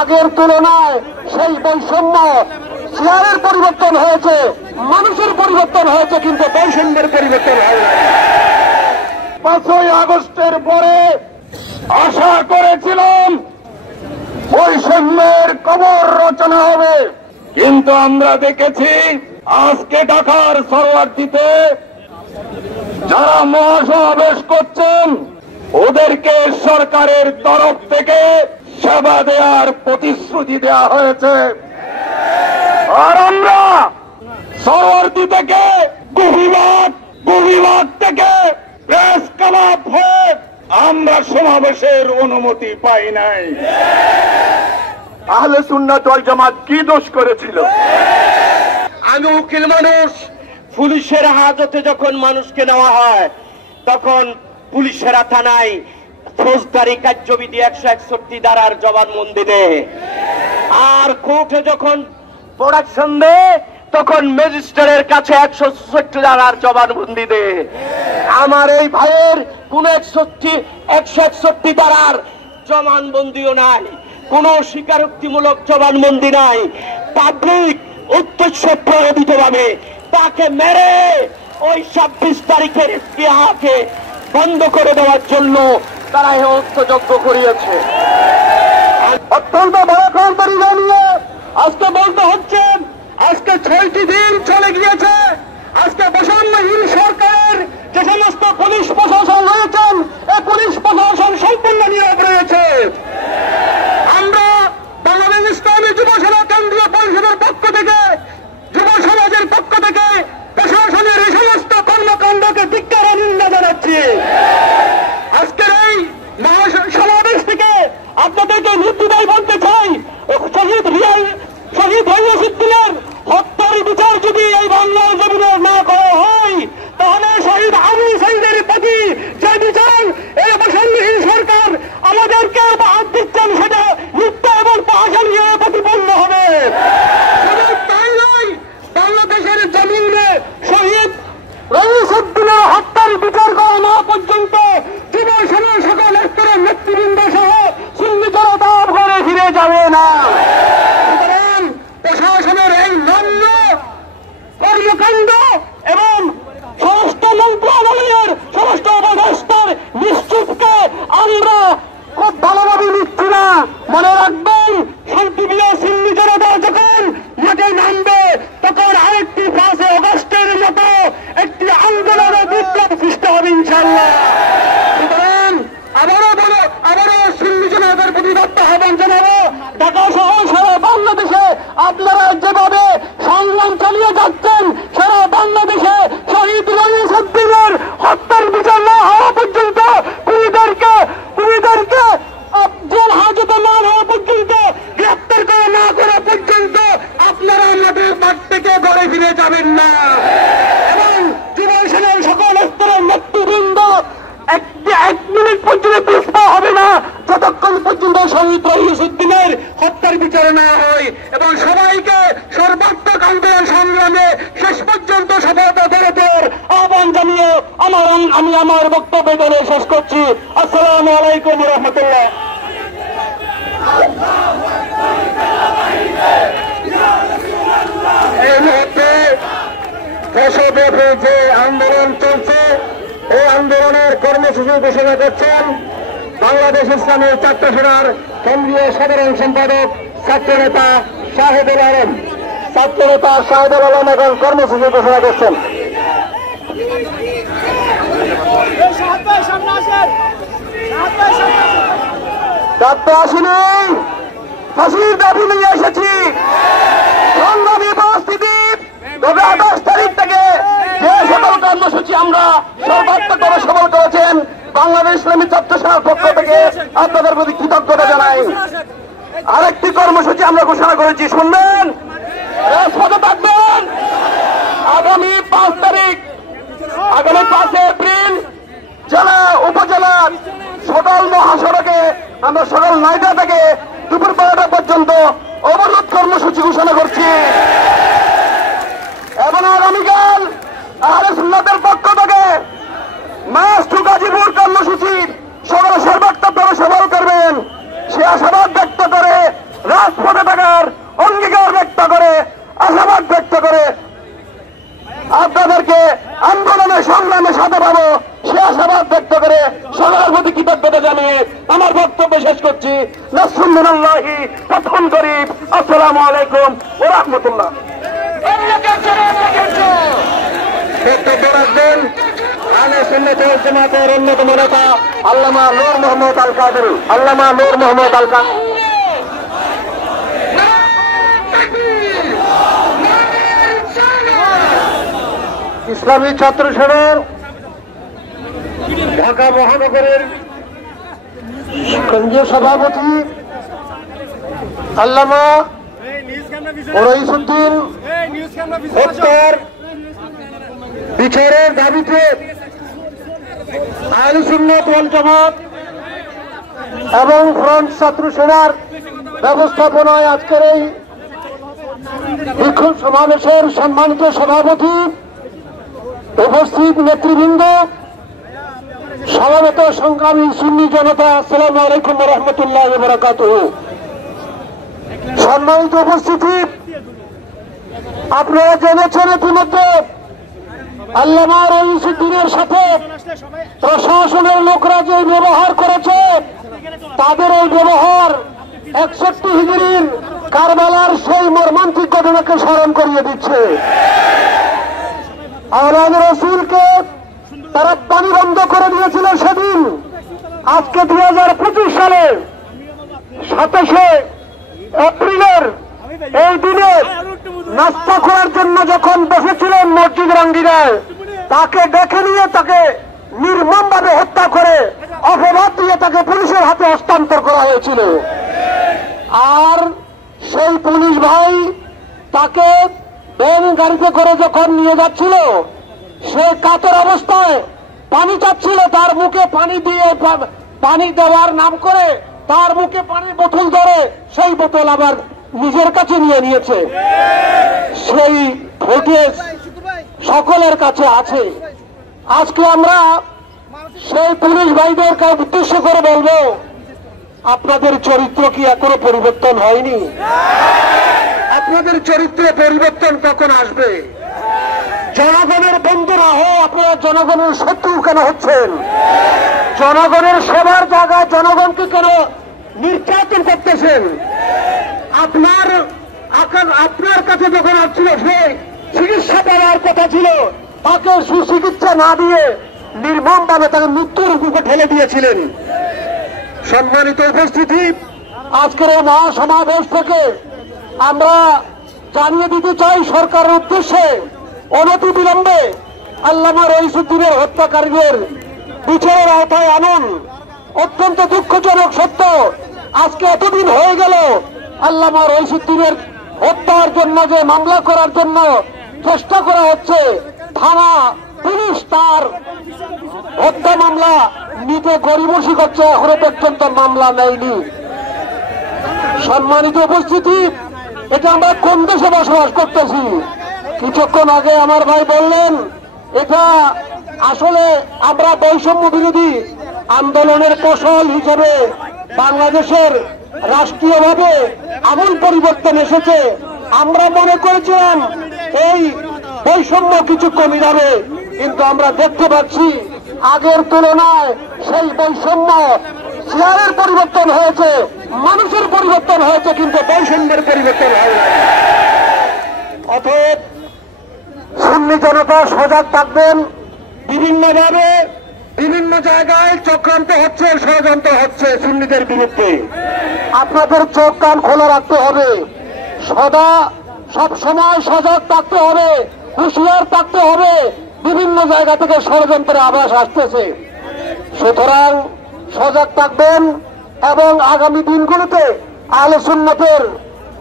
আগের তুলনায় সেই বৈষম্য চেয়ারের পরিবর্তন হয়েছে, মানুষের পরিবর্তন হয়েছে, কিন্তু বৈষম্যের পরিবর্তন হয় না। 5ই আগস্টের পরে আশা করেছিলাম বৈষম্যের কবর রচনা হবে, কিন্তু আমরা দেখেছি আজকে ঢাকার সরোয়ার্দীতে যারা মহাসমাবেশ করছেন ওদেরকে সরকারের তরফ থেকে সেবা দেওয়ার প্রতিশ্রুতি দেওয়া হয়েছে, আর আমরা সরোয়ার্দী থেকে গুহিবাগ থেকে প্রেস ক্লাব হয়ে আমরা সমাবেশের অনুমতি পাই নাই। আহলে সুন্নাত ওয়াল জামাত কি দোষ করেছিল? আমি উকিল মানুষ, পুলিশের হাজতে যখন মানুষকে নেওয়া হয় তখন পুলিশেরা থানায় ফৌজদারি কার্যবিধি 161 ধারার জবানবন্দি দেয়, আর কোর্টে যখন প্রোডাকশন দেয় তখন ম্যাজিস্ট্রেটের কাছে 164 ধারার জবানবন্দি দেয়। আমার এই ভাইয়ের কোন 161 ধারার জবানবন্দিও নাই, কোন স্বীকারোক্তিমূলক জবানবন্দি নাই। পাবলিক উদ্দেশ্য প্রণোদিত ভাবে তাকে মেরে ওই 26 তারিখের ইতিহাসকে বন্ধ করে দেওয়ার জন্য তারা হস্তযজ্ঞ করিয়েছে। অত্যন্ত ভয়ঙ্কর নিয়ে আজকে বলতে হচ্ছে, আজকে 6টি দিন চলে গিয়েছে। আজকে বৈষম্যহীন সরকারের যে সমস্ত পুলিশ প্রশাসন রয়েছেন, এই পুলিশ প্রশাসন সম্পূর্ণ নিয়োগ রয়েছে। আমরা বাংলাদেশ ইসলামী যুব সেনা কেন্দ্রীয় পরিষদের পক্ষ থেকে, যুব সমাজের পক্ষ থেকে প্রশাসনের এই সমস্ত কর্মকাণ্ডকে ধিক্কার ও নিন্দা জানাচ্ছি। আজকের এই মহাসমাবেশ থেকে আপনাদেরকে নির্দ্বিধায় বলতে চাই, শহীদ গিয়াসউদ্দিনের হত্যার বিচার যদি এই বাংলার জমিনে না করা হয়, তাহলে শহীদ আবু সাঈদের প্রতি যে বিচার এই বৈষম্যহীন সরকার আমাদেরকে উপহার দিচ্ছেন সেটা মিথ্যা এবং পাহাড়িয়ে প্রতিপন্ন হবে। তাই নয়, বাংলাদেশের জমিনে শহীদ গিয়াসউদ্দিনের হত্যার বিচার করা না পর্যন্ত যুব সমাজ সকল স্তরের নেতৃবৃন্দ সহ সুন্নি জনতা ঘরে ফিরে যাবে না। প্রশাসনের এই নম্র কর্মকাণ্ড এবং সমস্ত মন্ত্রণালয়ের সমস্ত উপদেষ্টার নিশ্চিতকে আমরা খুব ভালোভাবে নিচ্ছি না। মনে রাখবেন, শান্তিপ্রিয় সুন্নি জনতা যখন মাঠে নামবে তখন আরেকটি 5 আগস্টের মতো একটি আন্দোলনের বিপ্লব সৃষ্টি হবে ইনশাআল্লাহ। সুতরাং আবারও সুন্নি জনতার প্রতি আহ্বান জানাবো, ঢাকা সহ সারা বাংলাদেশে আপনারা যেভাবে সংগ্রাম চালিয়ে যাচ্ছেন, সারা বাংলাদেশে শহীদ গিয়াসউদ্দিনের হত্যার বিচার না হওয়া পর্যন্ত, খুনিদেরকে জেল হাজতে না হওয়া পর্যন্ত, গ্রেপ্তার করা না করা পর্যন্ত আপনারা আমাদের মাঠ থেকে ঘরে ফিরে যাবেন না। এবং যুব সেনার সকল স্তরের নেতৃবৃন্দ 1 মিনিট পর্যন্ত পিছপা হবে না যতক্ষণ পর্যন্ত শহীদ গিয়াসউদ্দিনের হত্যার বিচার না হয়, এবং সবাইকে সর্বাত্মক আন্দোলন সংগ্রামে শেষ পর্যন্ত সফলতা দেওয়ার আহ্বান জানিয়ে আমি আমার বক্তব্য এখানে শেষ করছি। আসসালামু আলাইকুম ওয়া রাহমাতুল্লাহ। এই মুহূর্তে দেশব্যাপী যে আন্দোলন চলছে, এই আন্দোলনের কর্মসূচি ঘোষণা করছেন বাংলাদেশ ইসলামী ছাত্র সেনার কেন্দ্রীয় সাধারণ সম্পাদক ছাত্রনেতা শাহেদুল আলম। এখন কর্মসূচি ঘোষণা করছেন। আসিনি, ফাঁসির দাবি নিয়ে এসেছি। সংগ্রামী উপস্থিতি, তবে 28 তারিখ থেকে যে সকল কর্মসূচি আমরা সর্বাত্মকভাবে সফল করেছেন, বাংলাদেশ ইসলামী ছাত্র সেনার পক্ষ থেকে আপনাদের প্রতি কৃতজ্ঞতা জানাই। আরেকটি কর্মসূচি আমরা ঘোষণা করেছি, শুনবেন, রাজপথে থাকবেন। আগামী 5 তারিখ, আগামী 5 এপ্রিল জেলা উপজেলা সকল মহাসড়কে আমরা সকাল 9টা থেকে দুপুর 12টা পর্যন্ত অবরোধ কর্মসূচি ঘোষণা করছি। এবং আগামীকাল আহলে সুন্নাতের পক্ষ থেকে মাস টু গাজীপুর কর্মসূচি সকল সর্বাত্মকভাবে সফল করবেন সে আশাবাদ ব্যক্ত করে কৃতজ্ঞতা জানিয়ে আমার বক্তব্য শেষ করছি। নাসরুল্লাহি প্রথম গরিব। আসসালামু আলাইকুম ওয়া রাহমাতুল্লাহ। বক্তব্য রাখবেন আহলে সুন্নাত ওয়াল জামাতের অন্যতম নেতা আল্লামা নূর মোহাম্মদ আল কাদেরী। আল্লামা নূর মোহাম্মদ আল কাদেরী। ইসলামী ছাত্র সেনার ঢাকা মহানগরের কেন্দ্রীয় সভাপতি আল্লামা রইসুদ্দিন হত্যার বিচারের দাবিতে আহলে সুন্নাত ওয়াল জামাত এবং ফ্রন্ট ছাত্র সেনার ব্যবস্থাপনায় আজকের এই বিক্ষোভ সমাবেশের সম্মানিত সভাপতি, উপস্থিত নেতৃবৃন্দ, সমবেত সংগ্রামী সুন্নি জনতা, আসসালামু আলাইকুম ওয়া রাহমাতুল্লাহি ওয়া বারাকাতুহু। সম্মানিত উপস্থিতি, আপনারা জেনেছেন ইতিমধ্যে আল্লামা রইসুদ্দিনের সাথে প্রশাসনের লোকরা যে ব্যবহার করেছে, তাদের এই ব্যবহার 61 হিজরির কারবালার সেই মর্মান্তিক ঘটনাকে স্মরণ করিয়ে দিচ্ছে। আওলাদ রাসূলকে তারা পানি বন্ধ করে দিয়েছিল সেদিন। আজকে 2025 সালে 27শে এপ্রিলের এই দিনে নাস্তা করার জন্য যখন বসেছিলেন মসজিদ রঙ্গিনায়, তাকে ডেকে নিয়ে তাকে নির্মমভাবে হত্যা করে অপবাদ দিয়ে তাকে পুলিশের হাতে হস্তান্তর করা হয়েছিল। আর সেই পুলিশ ভাই তাকে ভ্যান গাড়িতে করে যখন নিয়ে যাচ্ছিল, সে কাতর অবস্থায় পানি চাচ্ছিল, তার মুখে পানি দিয়ে পানি দেওয়ার নাম করে তার মুখে পানির বোতল ধরে সেই বোতল আবার নিজের কাছে নিয়ে নিয়েছে। সেই ফুটেজ সকলের কাছে আছে। আজকে আমরা সেই পুলিশ ভাইদেরকে উদ্দেশ্য করে বলবো, আপনাদের চরিত্র কি এখনো পরিবর্তন হয়নি? আপনাদের চরিত্রে পরিবর্তন কখন আসবে? জনগণের বন্ধু না হয়ে আপনারা জনগণের শত্রু কেন হচ্ছেন? জনগণের সেবার জায়গায় জনগণকে কেন নির্যাতন করতেছেন? আপনার কাছে যখন আসছিল, সে চিকিৎসা দেওয়ার কথা ছিল, তাকে সুচিকিৎসা না দিয়ে নির্মমভাবে তাকে মৃত্যুর মুখে ঠেলে দিয়েছিলেন। সম্মানিত উপস্থিতি, আজকের এই মহাসমাবেশ থেকে আমরা জানিয়ে দিতে চাই সরকারের উদ্দেশ্যে, অনতি বিলম্বে আল্লামা রইসুদ্দিনের হত্যাকারীদের বিচারের আওতায় আনুন। অত্যন্ত দুঃখজনক সত্য, আজকে এতদিন হয়ে গেল আল্লামা রইসুদ্দিনের হত্যার জন্য যে মামলা করার জন্য চেষ্টা করা হচ্ছে, থানা পুলিশ তার হত্যা মামলা নিতে গড়িমসি করছে, এখনো পর্যন্ত মামলা নেয়নি। সম্মানিত উপস্থিতি, এটা আমরা কোন দেশে বসবাস করতেছি? কিছুক্ষণ আগে আমার ভাই বললেন, এটা আসলে আমরা বৈষম্য বিরোধী আন্দোলনের কৌশল হিসেবে বাংলাদেশের রাষ্ট্রীয়ভাবে আমূল পরিবর্তন এসেছে। আমরা মনে করেছিলাম এই বৈষম্য কিছু কমে যাবে, কিন্তু আমরা দেখতে পাচ্ছি আগের তুলনায় সেই বৈষম্য চেয়ারের পরিবর্তন হয়েছে, মানুষের পরিবর্তন হয়েছে, কিন্তু বৈষম্যের পরিবর্তন হয়নি। অতএব সুন্নি জনতা সজাগ থাকবেন। বিভিন্নভাবে বিভিন্ন জায়গায় চক্রান্ত হচ্ছে, ষড়যন্ত্র হচ্ছে সুন্নিদের বিরুদ্ধে। আপনাদের চোখ কান খোলা রাখতে হবে, সব সময় সজাগ থাকতে হবে, হুঁশিয়ার থাকতে হবে। বিভিন্ন জায়গা থেকে ষড়যন্ত্রের আভাস আসতেছে, সুতরাং সজাগ থাকবেন এবং আগামী দিনগুলোতে আহলে সুন্নাতের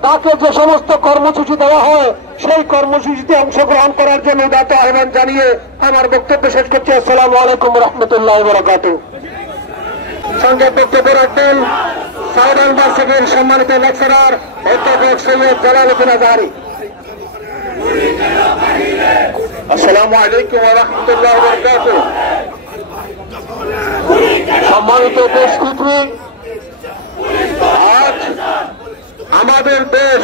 তাকে যে সমস্ত কর্মসূচি দেওয়া হয় সেই কর্মসূচিতে অংশগ্রহণ করার জন্য দাতা আহ্বান জানিয়ে আমার বক্তব্য শেষ করছি। আসসালামু আলাইকুম ওয়া রাহমাতুল্লাহি ওয়া বারাকাতুহু। সঙ্গে বক্তব্য রাখবেন সাউথ ইউনিভার্সিটির সম্মানিত লেকচারার অধ্যাপক সৈয়দ জালালউদ্দিন আজহারী। আসসালামু আলাইকুম ওয়া রাহমাতুল্লাহি ওয়া বারাকাতুহু। সম্মানিত উপস্থিতি, আজ আমাদের দেশ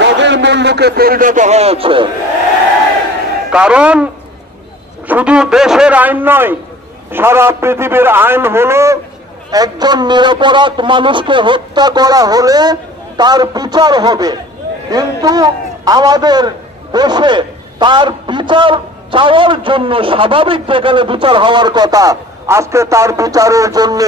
নদীর মুল্লুকে পরিণত হয়েছে। কারণ শুধু দেশের আইন নয়, সারা পৃথিবীর আইন হলো একজন নিরপরাধ মানুষকে হত্যা করা হলে তার বিচার হবে, কিন্তু আমাদের দেশে তার বিচার চাওয়ার জন্য স্বাভাবিক যেখানে বিচার হওয়ার কথা, আজকে তার বিচারের জন্য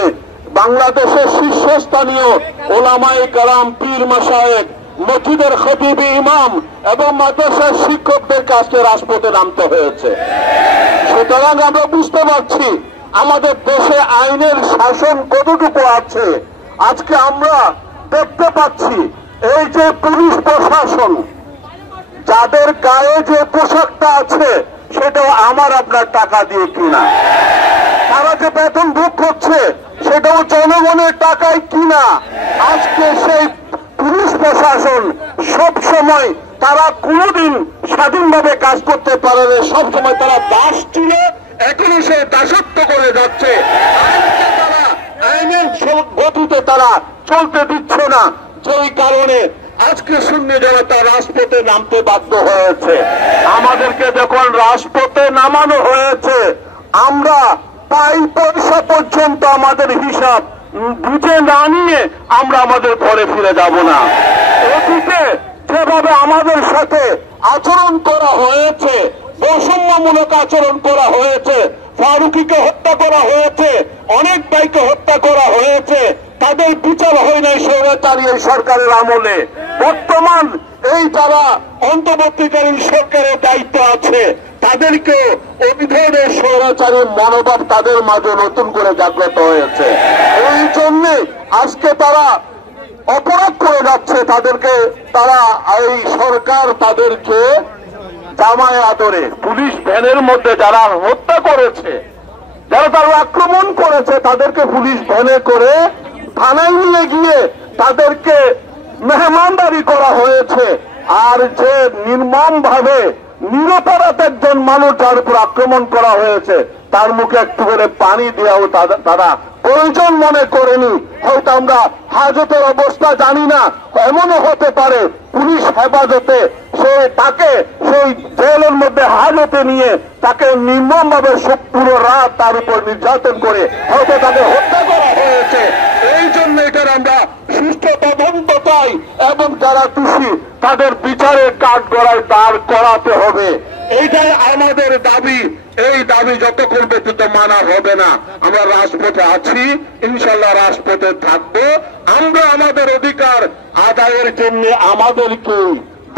বাংলাদেশের শীর্ষস্থানীয় ওলামায়ে কেরাম, পীর মাশায়েখ, মসজিদের খতিব, ইমাম এবং মাদ্রাসার শিক্ষকদেরকে আজকে রাজপথে নামতে হয়েছে। সুতরাং আমরা বুঝতে পারছি আমাদের দেশে আইনের শাসন কতটুকু আছে। আজকে আমরা দেখতে পাচ্ছি এই যে পুলিশ প্রশাসন, যাদের গায়ে যে পোশাকটা আছে সেটাও আমার আপনার টাকা দিয়ে কিনা, তারা যে বেতন ভোগ করছে সেটাও জনগণের টাকায় কিনা। আজকে সেই পুলিশ প্রশাসন সব সময় তারা কোনোদিন স্বাধীনভাবে কাজ করতে পারে না, সবসময় তারা দাস ছিল, এখনো সে দাসত্ব করে যাচ্ছে। আইনকে তারা আইনের গতিতে তারা চলতে দিচ্ছে না, যেই কারণে আজকে শূন্য জনতা রাজপথে নামতে বাধ্য হয়েছে। আমাদেরকে যখন রাজপথে নামানো হয়েছে, আমরা পাই পয়সা পর্যন্ত আমাদের হিসাব বুঝে না নিয়ে আমরা আমাদের ঘরে ফিরে যাব না। এদিকে যেভাবে আমাদের সাথে আচরণ করা হয়েছে, বৈষম্যমূলক আচরণ করা হয়েছে, ফারুকীকে হত্যা করা হয়েছে, অনেক ভাইকে হত্যা করা হয়েছে, তাদের বিচার হয় নাই স্বৈরাচারী এই সরকারের আমলে। বর্তমান এই যারা অন্তর্বর্তীকালীন সরকারের দায়িত্ব আছে তাদেরকে এই ধরনের স্বৈরাচারী মনোভাব তাদের মাঝে নতুন করে জাগ্রত হয়েছে। এই জন্য আজকে তারা অপরাধ করে যাচ্ছে, তাদেরকে তারা এই সরকার তাদেরকে জামায় আদরে পুলিশ ভ্যানের মধ্যে যারা হত্যা করেছে, যারা তারা আক্রমণ করেছে, তাদেরকে পুলিশ ভ্যানে করে থানায় নিয়ে গিয়ে তাদেরকে মেহমানদারি করা হয়েছে। আর যে নির্মম ভাবে নিরপরাধ একজন মানুষ যার উপর আক্রমণ করা হয়েছে তার মুখে একটু করে পানি দেওয়াও তারা প্রয়োজন মনে করেনি। হয়তো আমরা হাজতের অবস্থা জানি না, এমনও হতে পারে পুলিশ হেফাজতে তাকে সেই জেলের মধ্যে হাজতে নিয়ে তাকে নির্মম ভাবে পুরো রাত তার উপর নির্যাতন করে হয়তো তাকে হত্যা করা হয়েছে। এই জন্য এটার আমরা সুষ্ঠু তদন্ত চাই এবং যারা দোষী তাদের বিচারের কাঠগড়ায় দাঁড় করাতে হবে। এইটাই আমাদের দাবি। এই দাবি যতক্ষণ পর্যন্ত মানা হবে না, আমরা রাজপথে আছি, ইনশাল্লাহ রাজপথে থাকবো। আমরা আমাদের অধিকার আদায়ের জন্য আমাদেরকে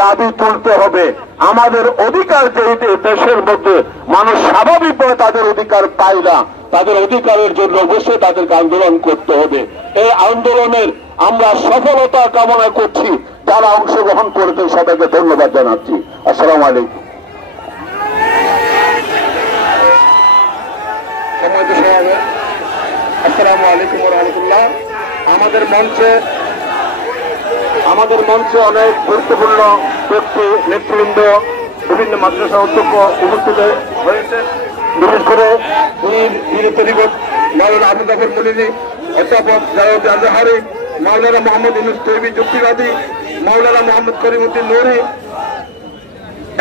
দাবি তুলতে হবে। আমাদের অধিকার যেহেতু দেশের মধ্যে মানুষ স্বাভাবিকভাবে তাদের অধিকার পায় না, তাদের অধিকারের জন্য অবশ্যই তাদেরকে আন্দোলন করতে হবে। এই আন্দোলনের আমরা সফলতা কামনা করছি। যারা অংশগ্রহণ করেছেন সবাইকে ধন্যবাদ জানাচ্ছি। আসসালামু আলাইকুম। আসসালামু আলাইকুম ওয়া রাহমাতুল্লাহ। আমাদের মঞ্চে অনেক গুরুত্বপূর্ণ ব্যক্তি, নেতৃবৃন্দ, বিভিন্ন মাদ্রাসা অধ্যক্ষ উপস্থিত হয়েছে। বিশেষ করে বীর তরিকত মাওলানা আবু জাফর মুলিনী, অধ্যাপক জাওয়াদ আজহারি, মাওলানা মোহাম্মদ ইউনূস তৈয়বী যুক্তিবাদী, মাওলানা মোহাম্মদ করিমউদ্দিন নুরী,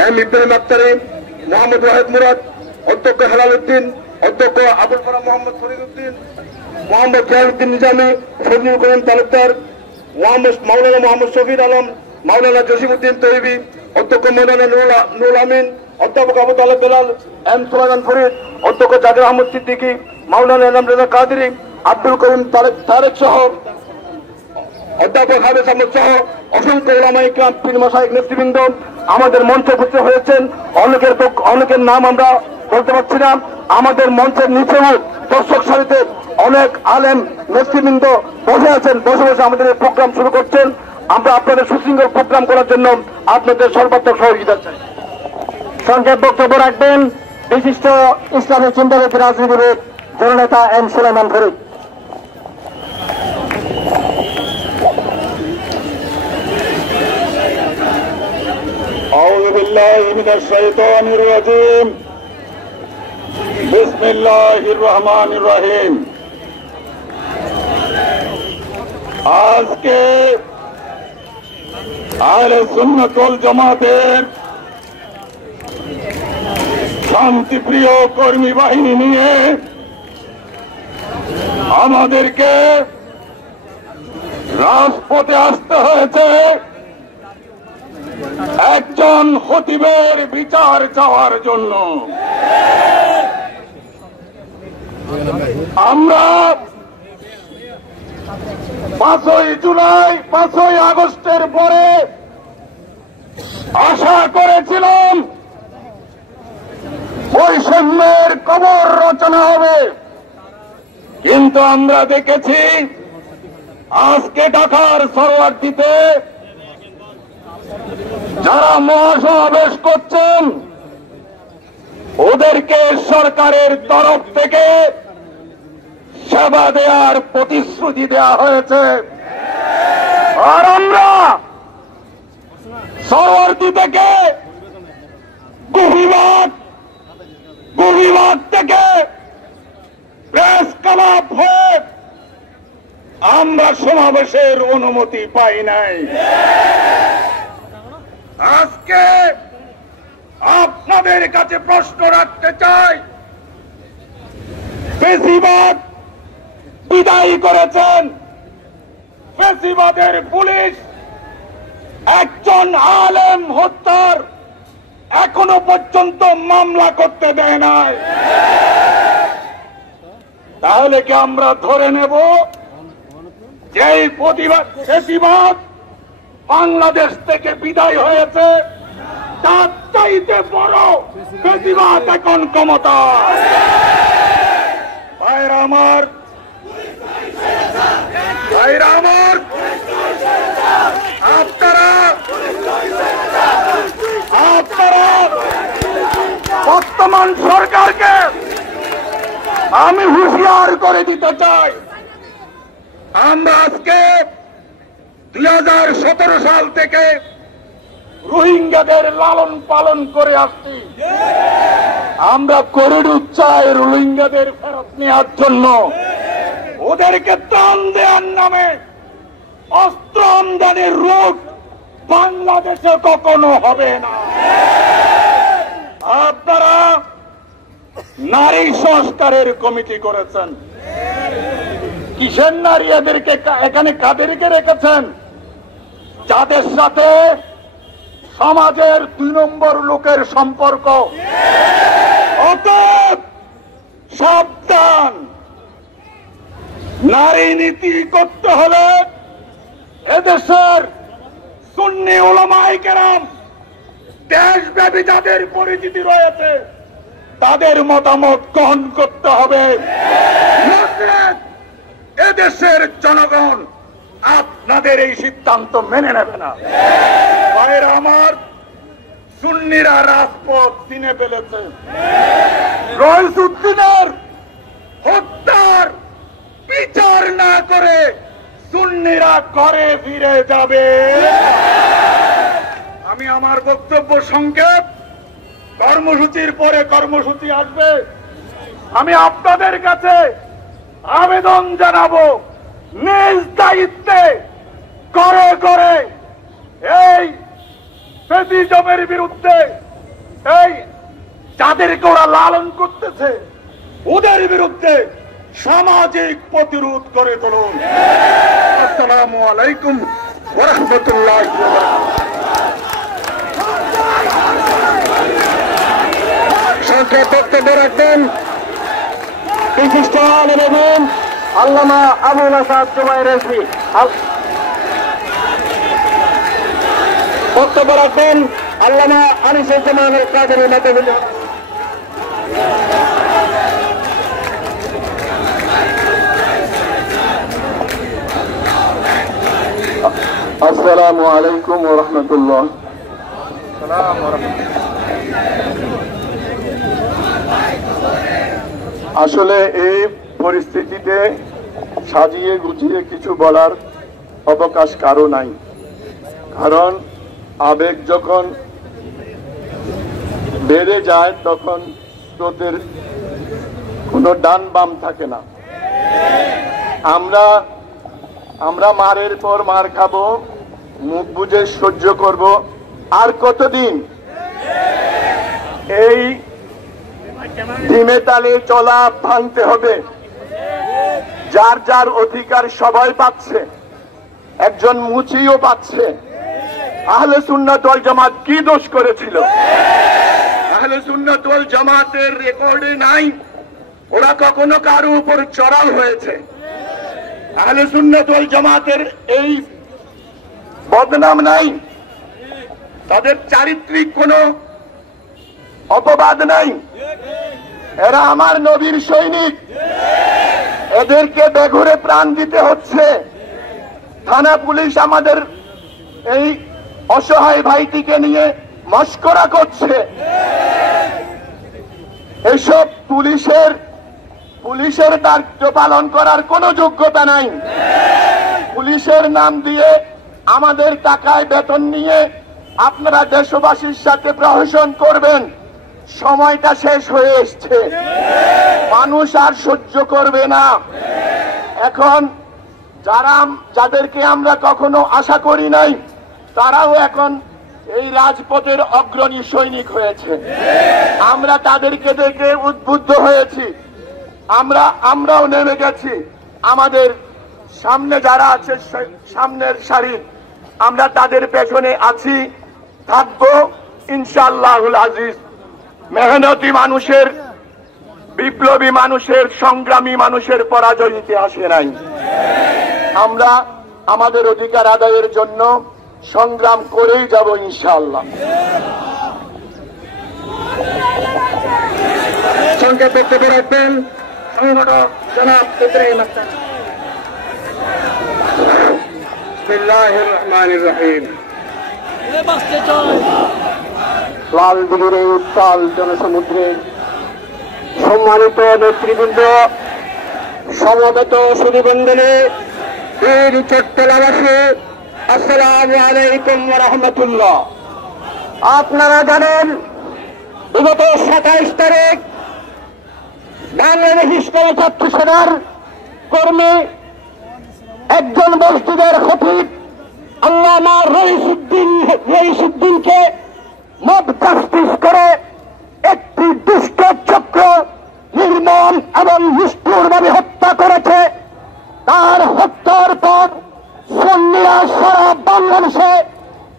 এম ইব্রাহিম আক্তারি, মোহাম্মদ ওয়াহিদ মুরাদ, অধ্যক্ষ হেলাল উদ্দিন, অধ্যক্ষ আবুল কালাম মোহাম্মদ ফরিদউদ্দিন, মোহাম্মদ জাহিদউদ্দিন নিজামী, ফজলুল করিম তালুকদার, মাওলানা মোহাম্মদ শফির আলম, মাওলানা জসিমউদ্দিন তৈয়বী, অধ্যক্ষ মাওলানা নুরুল আমিন, অধ্যাপক আবু তালেব বেলাল, এম সুলাইমান ফরিদ, অধ্যক্ষ জাকির আহমদ সিদ্দিকী, মাওলানা এনাম রেজা কাদেরী, আব্দুল করিম তারেক সহ অধ্যাপক হাফেজ আহমদ সহ অসংখ্য উলামা ইকরাম, পীর মাশায়েখ, নেতৃবৃন্দ আমাদের মঞ্চে উপস্থিত হয়েছেন। অনেকের নাম আমরা বলতে পারছি না। আমাদের মঞ্চের নিচেও দর্শক সারিতে অনেক আলেম নেতৃবৃন্দ বসে আছেন, বসে বসে আমাদের এই প্রোগ্রাম শুরু করছেন। আমরা আপনাদের সুশৃঙ্খল প্রোগ্রাম করার জন্য আপনাদের সর্বাত্মক সহযোগিতা চাই। সংক্ষেপ বক্তব্য রাখবেন বিশিষ্ট ইসলামী চিন্তাবিদ, রাজনীতিবিদ, জননেতা এম সুলাইমান ফরিদ। أعوذ بالله من الشيطان الرجيم بسم الله الرحمن الرحيم। আজকে আহলে সুন্নাত ওয়াল জামাতের শান্তিপ্রিয় কর্মী বাহিনী নিয়ে আমাদেরকে রাজপথে আসতে হয়েছে একজন খতিবের বিচার চাওয়ার জন্য। আমরা 5ই জুলাই 5ই আগস্টের পরে আশা করেছিলাম বৈষম্যের কবর রচনা হবে, কিন্তু আমরা দেখেছি আজকে ঢাকার সরোয়ারদীতে যারা মহাসমাবেশ করছেন ওদেরকে সরকারের তরফ থেকে সেবা দেওয়ার প্রতিশ্রুতি দেওয়া হয়েছে, আর আমরা সরোয়ারদী থেকে গভীরবাগ থেকে প্রেস ক্লাব হয়ে আমরা সমাবেশের অনুমতি পাই নাই। আজকে আপনাদের কাছে প্রশ্ন রাখতে চাই, ফেসিবাদ বিদায়ী করেছেন, ফেসিবাদের পুলিশ একজন আলেম হত্যার এখনো পর্যন্ত মামলা করতে দেয় নাই, তাহলে কি আমরা ধরে নেব যে ফেসিবাদ বাংলাদেশ থেকে বিদায় হয়েছে? তার চাইতে বড় ফেসিবাদ এখন ক্ষমতা। ভাইরা আমার, আপনারা বর্তমান সরকারকে আমি হুঁশিয়ার করে দিতে চাই, আমরা আজকে 2017 সাল থেকে রোহিঙ্গাদের লালন পালন করে আসছি। আমরা করিডোর চাই রোহিঙ্গাদের ফেরত নেওয়ার জন্য। ওদেরকে ত্রাণ দেওয়ার নামে অস্ত্র আমদানির রুট বাংলাদেশে কখনো হবে না। আপনারা নারী সংস্কারের কমিটি করেছেন, কিসের নারী? এদেরকে এখানে কাদেরকে রেখেছেন? যাদের সাথে সমাজের 2 নম্বর লোকের সম্পর্ক। অতএব সাবধান, নারী নীতি করতে হলে এদেশের সুন্নি উলামায়ে কেরাম দেশব্যাপী যাদের পরিচিতি রয়েছে তাদের মতামত গ্রহণ করতে হবে। এদেশের জনগণ আপনাদের এই সিদ্ধান্ত মেনে নেবে না। ভাইরা আমার, সুন্নিরা রাজপথ চিনে ফেলেছে। রইসুদ্দিনের হত্যার বিচার না করে সুন্নিরা ঘরে ফিরে যাবে। আমি আমার বক্তব্য সংক্ষেপ, কর্মসূচির পরে কর্মসূচি আসবে। আমি আপনাদের কাছে আবেদন জানাবো, নিজ দায়িত্বে করে করে এই ফ্যাসিজমের বিরুদ্ধে, এই যাদেরকে ওরা লালন করতেছে ওদের বিরুদ্ধে সামাজিক প্রতিরোধ করে তুলুন। আসসালামু আলাইকুম ওয়া রাহমাতুল্লাহি ওয়া বারাকাতুহু। সংক্ষেপ বক্তব্য রাখবেন বিশিষ্ট আলেম এবং আল্লামা আবুল আসাদ জুবায়ের রেজভী। বক্তব্য রাখবেন আল্লামা আনিসুজ্জামান কাদেরী মাদানী। আসসালামু আলাইকুম ওয়া রাহমাতুল্লাহ। আসলে এই পরিস্থিতিতে সাজিয়ে গুছিয়ে কিছু বলার অবকাশ কারো নাই, কারণ আবেগ যখন বেড়ে যায় তখন স্রোতের কোনো ডান বাম থাকে না। আমরা মারের পর মার খাবো, মুখ বুজে সহ্য করব। আর কতদিন এই ধিমে তালে চলা ভাঙতে হবে? যার যার অধিকার সবাই পাচ্ছে, একজন মুচিও পাচ্ছে। আহলে সুন্নাত ওয়াল জামাত কি দোষ করেছিল? আহলে সুন্নাত ওয়াল জামাতের রেকর্ডে নাই ওরা কখনো কারো উপর চড়াও হয়েছে। আহলে সুন্নাত ওয়াল জামাতের এই বদনাম নাই, তাদের চারিত্রিক কোনো অপবাদ নাই। এরা আমার নবীর সৈনিক, এদেরকে বেঘুরে প্রাণ দিতে হচ্ছে। থানা পুলিশ আমাদের এই অসহায় ভাইটিকে নিয়ে মস্করা করছে। এসব পুলিশের দায়িত্ব পালন করার কোনো যোগ্যতা নাই। পুলিশের নাম দিয়ে আমাদের টাকায় বেতন নিয়ে আপনারা দেশবাসীর সাথে প্রহসন করবেন, সময়টা শেষ হয়ে এসছে। মানুষ আর সহ্য করবে না। এখন যাদেরকে আমরা কখনো আশা করি নাই, তারাও এখন এই রাজপথের অগ্রণী সৈনিক হয়েছে। আমরা তাদেরকে দেখে উদ্বুদ্ধ হয়েছি, আমরাও নেমে গেছি। আমাদের সামনে যারা আছে, সামনের সারি, আমরা তাদের পেছনে আছি, থাকবো ইনশাআল্লাহুল আজিজ। মেহনতি মানুষের, বিপ্লবী মানুষের, সংগ্রামী মানুষের পরাজয় ইতিহাসে নাই। আমরা আমাদের অধিকার আদায়ের জন্য সংগ্রাম করেই যাব ইনশাআল্লাহ। সংক্ষেপ বক্তব্য রাখবেন সংগঠক জনাব ইব্রাহিম আক্তার। বিসমিল্লাহির রহমানির রহিম। লাল দিঘির এই উত্তাল জনসমুদ্রে সম্মানিত নেতৃবৃন্দ, সমবেত সুধীবৃন্দে, বীর চট্টলাবাসী, আসসালামু আলাইকুম ওয়া রাহমাতুল্লাহ। আপনারা জানেন বিগত 27 তারিখ বাংলাদেশ ইসলামী ছাত্র সেনার কর্মী একজন মসজিদের খতিব আল্লামা রইসুদ্দিনকে মব জাস্টিস করে একটি দুষ্ট চক্র নির্মম এবং নিষ্ঠুরভাবে হত্যা করেছে। তার হত্যার পর সুন্নিরা সারা বাংলাদেশে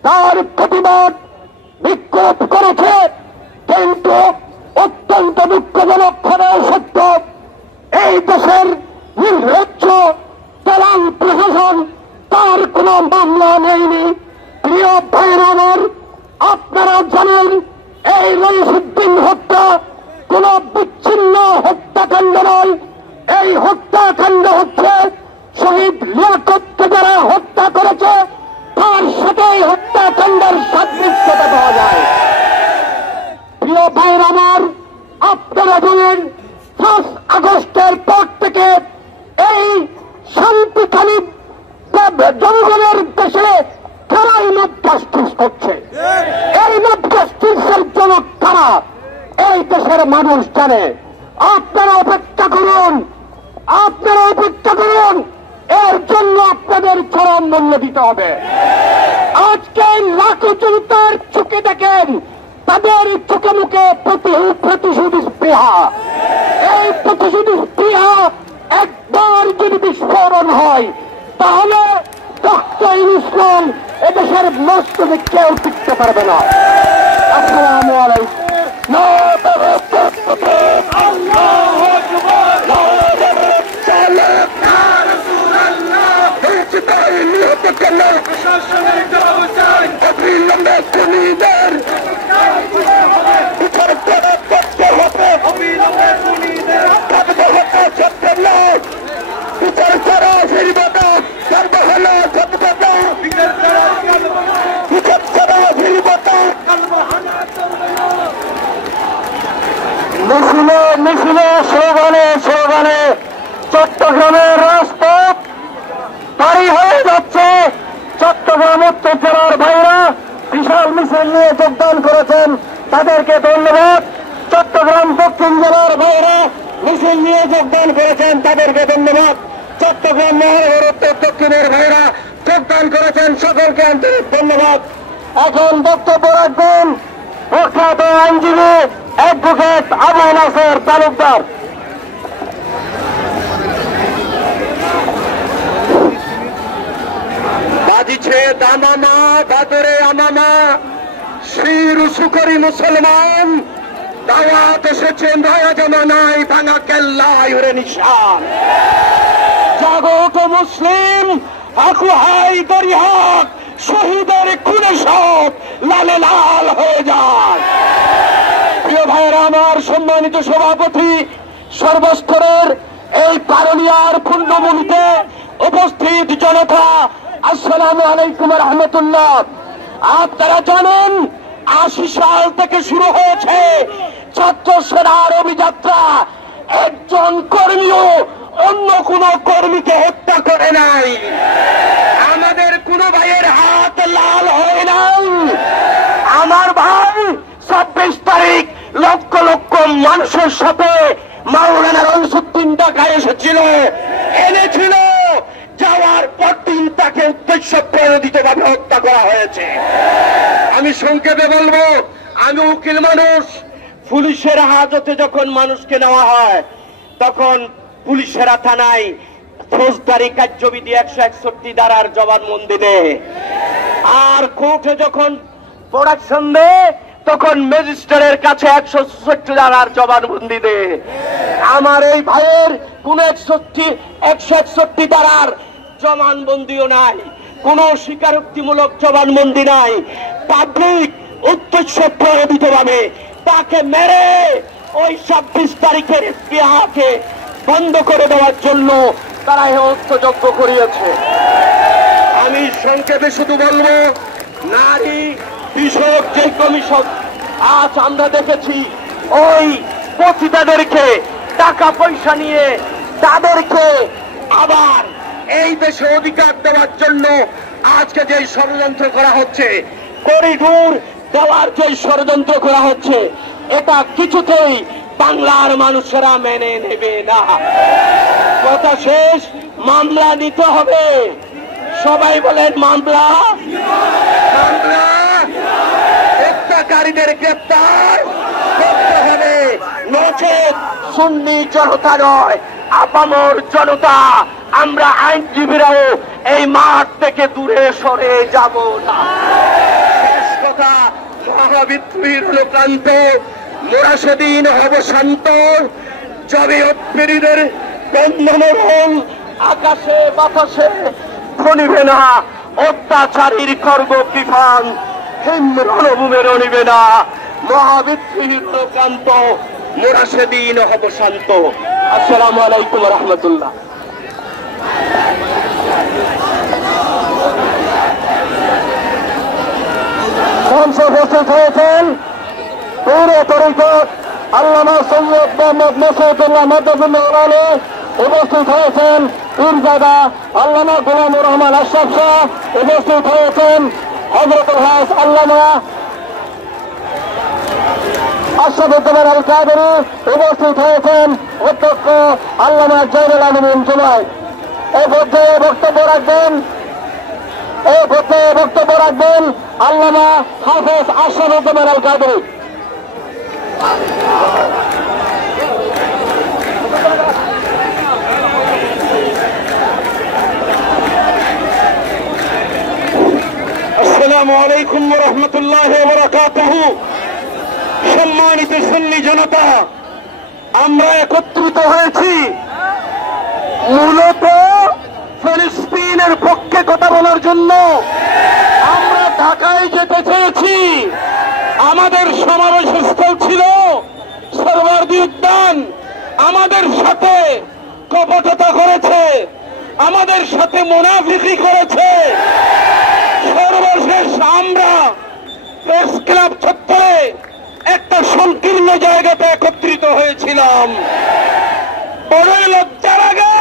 তার প্রতিবাদ বিক্ষোভ করেছে, কিন্তু অত্যন্ত দুঃখজনক খবর সত্য, এই দেশের নির্লজ্জ দালাল প্রশাসন তার কোন মামলা নেয়নি। প্রিয় ভাইরা আমার, আপনারা জানেন এই রইসুদ্দিন হত্যা কোন বিচ্ছিন্ন হত্যাকাণ্ড নয়। এই হত্যাকাণ্ড হচ্ছে শহীদ লিয়াকতকে যারা হত্যা করেছে তার সাথে হত্যাকাণ্ডের সাদৃশ্যতা পাওয়া যায়। প্রিয় ভাইরা আমার, আপনারা জানেন 5 আগস্টের পর থেকে এই শান্তিখালী জনগণের দেশে কারাই মব জাস্টিস করছে। এই মব জাস্টিসের জনক কারা এই দেশের মানুষ জানে। আপনারা অপেক্ষা করুন, আপনারা অপেক্ষা করুন, এর জন্য আপনাদের চরম মূল্য দিতে হবে। আজকে লাখো জনতার চোখে দেখেন, তাদের চোখে মুখে প্রতিশোধ স্পৃহা। এই প্রতিশোধ স্পৃহা একবার যদি বিস্ফোরণ হয় তাহলে ডক্টর ইসলাম এদেশের মস্তকে কেউ টিকতে পারবে না। আসসালামু আলাইকুম। মিছিলে স্লোগানে চট্টগ্রামের রাজপথ ভারী হয়ে যাচ্ছে। চট্টগ্রাম উত্তর জেলার ভাইরা বিশাল মিছিল নিয়ে যোগদান করেছেন, তাদেরকে ধন্যবাদ। চট্টগ্রাম দক্ষিণ জেলার ভাইরা মিছিল নিয়ে যোগদান করেছেন, তাদেরকে ধন্যবাদ। চট্টগ্রাম মহানগর উত্তর দক্ষিণের ভাইরা যোগদান করেছেন, সকলকে আন্তরিক ধন্যবাদ। এখন বক্তব্য রাখবেন প্রখ্যাত আইনজীবী অ্যাডভোকেট আবু নাসের তালুকদার। বাজিছে দামামা বাদরে আমামা, শির উঁচু করি মুসলমান, দাওয়াত এসেছে নয়া জামানায়, ভাঙা কেল্লায় ওরে নিশান। জাগত মুসলিম, হাকু হাই দরি হক, শহীদের খুনে সব লালে লাল হয়ে যায়। প্রিয় ভাইয়েরা আমার, সম্মানিত সভাপতি, সর্বস্তরের এই পারুলিয়ার পূর্ণভূমিতে উপস্থিত জনতা, আসসালামু আলাইকুম রহমতুল্লাহ। আপনারা জানেন 80 সাল থেকে শুরু হয়েছে ছাত্র সেনার অভিযাত্রা। একজন কর্মীও অন্য কোন কর্মীকে হত্যা করে নাই, আমাদের কোন ভাইয়ের হাত লাল হয় নাই। আমার ভাই 26 তারিখ লক্ষ লক্ষ মানুষের সাথে মাওলানা রনসুদ্দিন ঢাকায় এসেছিল, এনেছিল, যাওয়ার পর দিন তাকে উদ্দেশ্য প্রণোদিত ভাবে হত্যা করা হয়েছে। আমি সংক্ষেপে বলবো, আমি উকিল মানুষ। পুলিশের হাজতে যখন মানুষকে নেওয়া হয় তখন পুলিশেরা থানায় ফৌজদারি কার্যবিধি 161 ধারার জবানবন্দি দেয়, আর কোর্টে যখন প্রোডাকশন দেয় তখন ম্যাজিস্ট্রেটের কাছে 164 ধারার জবানবন্দি দেয়। আমার এই ভাইয়ের কোন 161 ধারার জবানবন্দিও নাই, কোন স্বীকারোক্তিমূলক জবানবন্দি নাই। পাবলিক উদ্দেশ্য প্রণোদিত ভাবে তাকে মেরে ওই 26 তারিখের ইতিহাসকে বন্ধ করে দেওয়ার জন্য তারা হস্তযজ্ঞ করিয়েছে। আমি সংক্ষেপে শুধু বলবো, নারী বিষয়ক যে কমিশন আজ আমরা দেখেছি, ওই পতিতাদেরকে টাকা পয়সা নিয়ে তাদেরকে আবার এই দেশে অধিকার দেওয়ার জন্য আজকে যে ষড়যন্ত্র করা হচ্ছে, করিডোর দেওয়ার যে ষড়যন্ত্র করা হচ্ছে, এটা কিছুতেই বাংলার মানুষেরা মেনে নেবে না। কথা শেষ, মামলা নিতে হবে। সবাই বলেন মামলা, মামলা, হত্যাকারীদের গ্রেপ্তার করতে হবে, নচেত সুন্নি জনতা নয়, আপামর জনতা, আমরা আইনজীবীরাও এই মাঠ থেকে দূরে সরে যাব না। শেষ কথা, মহাবিদ্রোহীর লোকান্ত, মোরা সেদিন হব শান্ত, যবে অপ্পীড়িতের বন্ধনরল আকাশে বাতাসে ধনিবে না, অত্যাচারীর খর্গ কৃপান হিম রণভূমে রণিবে না। মহাবিদ্রোহীর লোকান্ত, মোরা সেদিন হব শান্ত। আসসালামু আলাইকুম রহমতুল্লাহ। উপস্থিত হয়েছেন পুরো তরিকত আল্লামা সৈয়দ মোহাম্মদ নসরুল্লাহ মাদাদুল্লাহ আলী, উপস্থিত হয়েছেন পীরজাদা আল্লামা গোলামুর রহমান আশরাফ শাহ, উপস্থিত হয়েছেন হযরতুল হাস আল্লামা আশরাফুজ্জামান আল কাদেরী, উপস্থিত হয়েছেন অধ্যক্ষ আল্লামা জয়নুল আমিন জুনাই। এই পর্যায়ে বক্তব্য রাখবেন আল্লামা হাফেজ আশরাফুজ্জামান আল কাদেরী। আসসালামু আলাইকুম ওয়া রাহমাতুল্লাহি ওয়া বারাকাতুহু। সম্মানিত সুন্নি জনতা, আমরা একত্রিত হয়েছি মূলত ফিলিস্তিনের পক্ষে কথা বলার জন্য। আমরা ঢাকায় যেতে চেয়েছি, আমাদের সমাবেশস্থল ছিল সরওয়ার্দী উদ্যান। আমাদের সাথে কপটতা করেছে, আমাদের সাথে মুনাফিকি করেছে। সর্বশেষ আমরা প্রেস ক্লাব চত্বরে একটা সংকীর্ণ জায়গাতে একত্রিত হয়েছিলাম। বড়ই লজ্জা লাগে,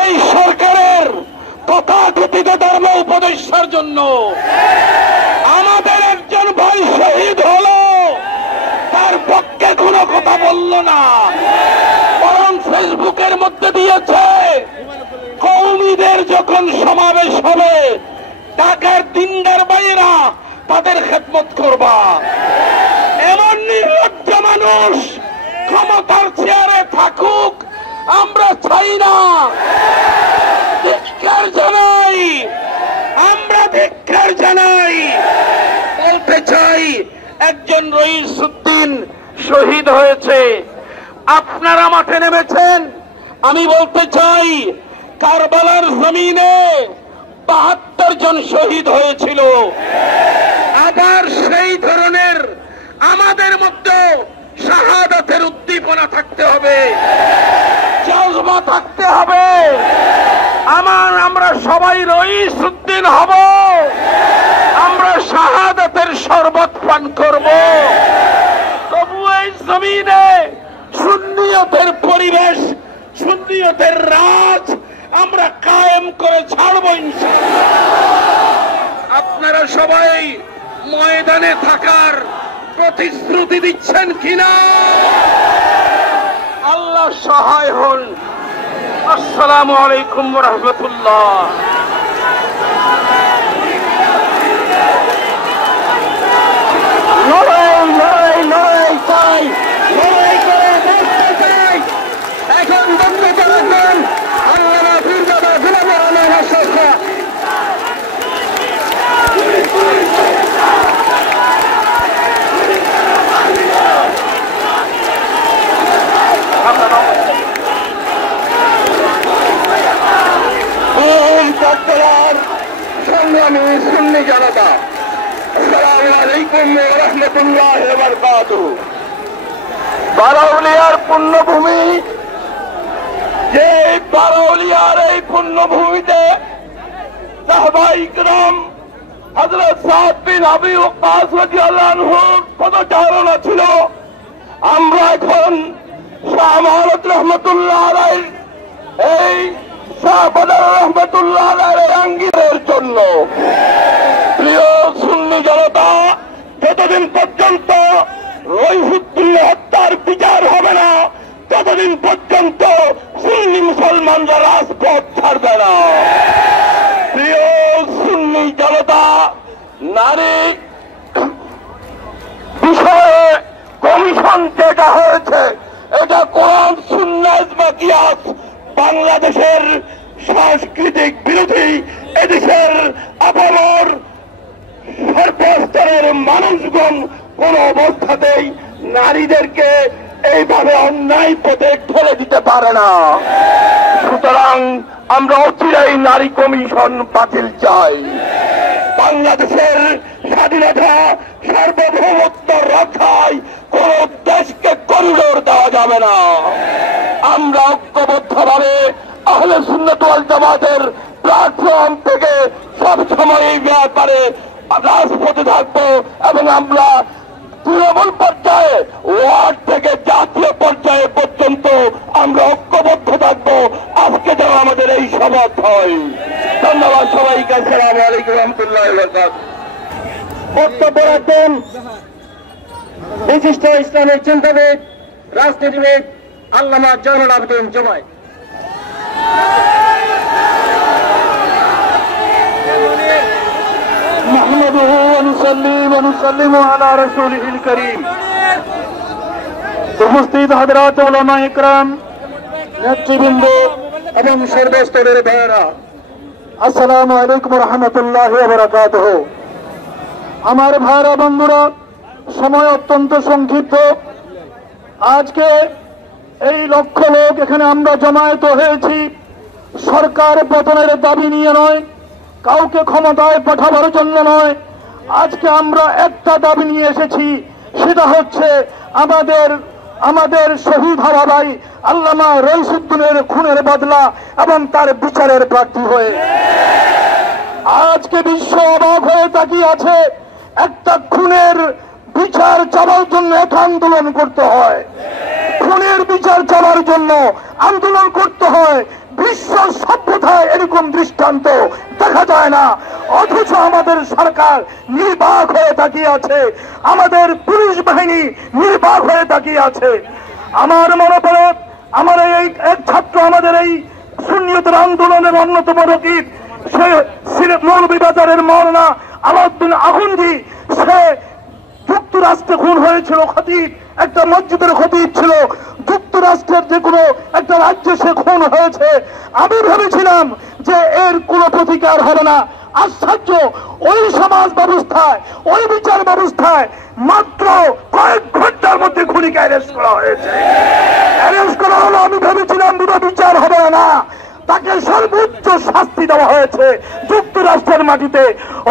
এই সরকারের তথাকথিত ধর্ম উপদেষ্টার জন্য আমাদের একজন ভাই শহীদ হলো, তার পক্ষে কোনো কথা বলল না, বরং ফেসবুকের মধ্যে দিয়েছে কওমিদের যখন সমাবেশ হবে ঢাকার দিনদার ভাইয়েরা তাদের খেদমত করবা। এমন নির্লজ্জ মানুষ ক্ষমতার চেয়ারে থাকুক আমরা চাই না। ধিক্কার জানাই জানাই, বলতে চাই একজন রইসুদ্দিন শহীদ হয়েছে। আপনারা মাঠে নেমেছেন, আমি বলতে চাই কারবালার জমিনে ৭২ জন শহীদ হয়েছিল। আবার সেই ধরনের আমাদের মধ্যে শাহাদাতের উদ্দীপনা থাকতে হবে, জজবা থাকতে হবে। আমরা সবাই রইসুদ্দিন হব, আমরা শাহাদাতের শরবত পান করব। তবু এই জমিনে সুন্নিয়তের পরিবেশ, সুন্নিয়তের রাজ আমরা কায়েম করে ছাড়ব ইনশাআল্লাহ। আপনারা সবাই ময়দানে থাকার প্রতিশ্রুতি দিচ্ছেন কিনা? আল্লাহ সহায় হন। আসসালামু আলাইকুম ওয়া রাহমাতুল্লাহ। লড়াই লড়াই লড়াই চাই, লড়াই করে বাঁচতে চাই। এখন বক্তব্য রাখবেন আল্লামা পীরজাদা গোলাম রহমান আশরাফ শাহ। সংগ্রামী সুন্নি জনতা, আসসালামু আলাইকুম ওয়া রাহমাতুল্লাহি ওয়া বারাকাতুহু। বারাউলিয়ার পুণ্যভূমি, যে বারাউলিয়ার এই পুণ্যভূমিতে সাহাবায়ে কেরাম হযরত সাদ বিন আবি ওয়াক্কাস রাদিয়াল্লাহু আনহুর পদচারণা ছিল। আমরা এখন শাহ মাহমুদ রহমতুল্লাহ আলাইহির এই শাহ বদর রহমতুল্লাহ আলাইহির আঙ্গিকের জন্য প্রিয় সুন্নি জনতা, যতদিন পর্যন্ত রইসুদ্দিন হত্যার বিচার হবে না, ততদিন পর্যন্ত সুন্নি মুসলমানরা রাজপথ ছাড়বে না। প্রিয় সুন্নি জনতা, নারী বিষয়ে কমিশন যেটা হয়েছে, এটা কোরআন সুন্নাহ ইজমা কিয়াস বাংলাদেশের সাংস্কৃতিক বিরোধী। এদেশের আপামর সর্বস্তরের মানুষগণ কোন অবস্থাতেই নারীদেরকে এইভাবে অন্যায় পথে ঠেলে দিতে পারে না। সুতরাং আমরা অচিরেই নারী কমিশন বাতিল চাই। বাংলাদেশের স্বাধীনতা সার্বভৌমত্ব রক্ষায় কোন দেশকে করিডোর দেওয়া যাবে না। আমরা ঐক্যবদ্ধভাবে আহলে সুন্নাত ওয়াল জামাতের প্ল্যাটফর্ম থেকে সবসময় এই ব্যাপারে রাজপথে থাকবো এবং আমরা তৃণমূল পর্যায়ে, ওয়ার্ড থেকে জাতীয় পর্যায়ে পর্যন্ত আমরা ঐক্যবদ্ধ থাকবো। আজকে যেন আমাদের এই শপথ হয়। ধন্যবাদ সবাইকে। আসসালামু আলাইকুম ওয়া রাহমাতুল্লাহি ওয়া বারাকাতুহু। বক্তব্য রাখবেন বিশিষ্ট ইসলামিক চিন্তাবিদ, রাজনীতিবিদ আল্লামা জয়নুল আবেদিন জুমাই। নাহমাদুহু ওয়া নুসাল্লি ওয়া নুসাল্লিমু আলা রাসূলিহিল কারীম। উপস্থিত হযরত উলামা ইকরাম, নেতৃবৃন্দ এবং সর্বস্তরের ভাইয়েরা, আসসালামু আলাইকুম ওয়া রাহমাতুল্লাহি ওয়া বারাকাতুহু। আমার ভাইয়েরা, বন্ধুরা, সময় অত্যন্ত সংক্ষিপ্ত। আজকে এই লক্ষ লোক এখানে আমরা জমায়েত হয়েছি সরকার পতনের দাবি নিয়ে নয়, কাউকে ক্ষমতায় পাঠাবার জন্য নয়। আজকে আমরা একটা দাবি নিয়ে এসেছি, সেটা হচ্ছে আমাদের শহীদ হওয়া ভাই আল্লামা রইসুদ্দিনের খুনের বদলা এবং তার বিচারের প্রার্থী হয়ে। আজকে বিশ্ব অবাক হয়ে তাকিয়ে আছে। একটা খুনের বিচার চাওয়ার জন্য এক আন্দোলন করতে হয়, খুনের বিচার চাওয়ার জন্য আন্দোলন করতে হয়। বিশ্ব সভ্যতায় এরকম দৃষ্টান্ত দেখা যায় না। অথচ আমাদের সরকার নির্বাক হয়ে তাকিয়ে আছে, আমাদের পুলিশ বাহিনী নির্বাক হয়ে তাকিয়ে আছে। আমার মনে পড়ে, আমার এই এক ছাত্র, আমাদের এই সুন্নিয়তের আন্দোলনের অন্যতম রকিব, সে সিলেট মৌলভীবাজারের মওলানা আলাউদ্দিন আখুন্দি, সে যুক্তরাষ্ট্রে খুন হয়েছিল খতিব। একটা মসজিদের খতিব ছিল, যুক্তরাষ্ট্রের যে কোনো একটা রাজ্যে সে খুন হয়েছে। আমি ভেবেছিলাম যে এর কোনো প্রতিকার হবে না। আশ্চর্য, ওই সমাজ ব্যবস্থায়, ওই বিচার ব্যবস্থায় মাত্র কয়েক ঘন্টার মধ্যে খুনিকে অ্যারেস্ট করা হয়েছে। অ্যারেস্ট করা হলো, আমি ভেবেছিলাম বিচার হবে না, তাকে সর্বোচ্চ শাস্তি দেওয়া হয়েছে যুক্তরাষ্ট্রের মাটিতে।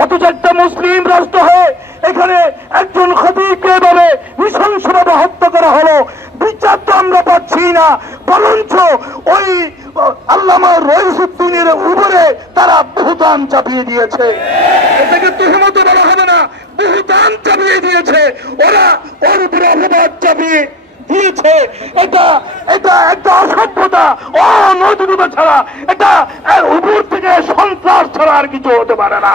অথচ একটা মুসলিম রাষ্ট্র হয়ে এখানে একজন খতিবকে এভাবে নৃশংসভাবে হত্যা করা হলো, বিচার তো আমরা পাচ্ছি না, বরঞ্চ ওই আল্লামা রইসুদ্দিনের উপরে তারা বহুতান চাপিয়ে দিয়েছে। এটাকে তুহমত বলা হবে না, বহুতান চাপিয়ে দিয়েছে, ওরা ওর উপরে অপবাদ চাপিয়ে দিয়েছে। এটা এটা একটা অসভ্যতা, অনৈতিকতা ছাড়া, এটা উপর থেকে সন্ত্রাস ছাড়া আর কিছু হতে পারে না।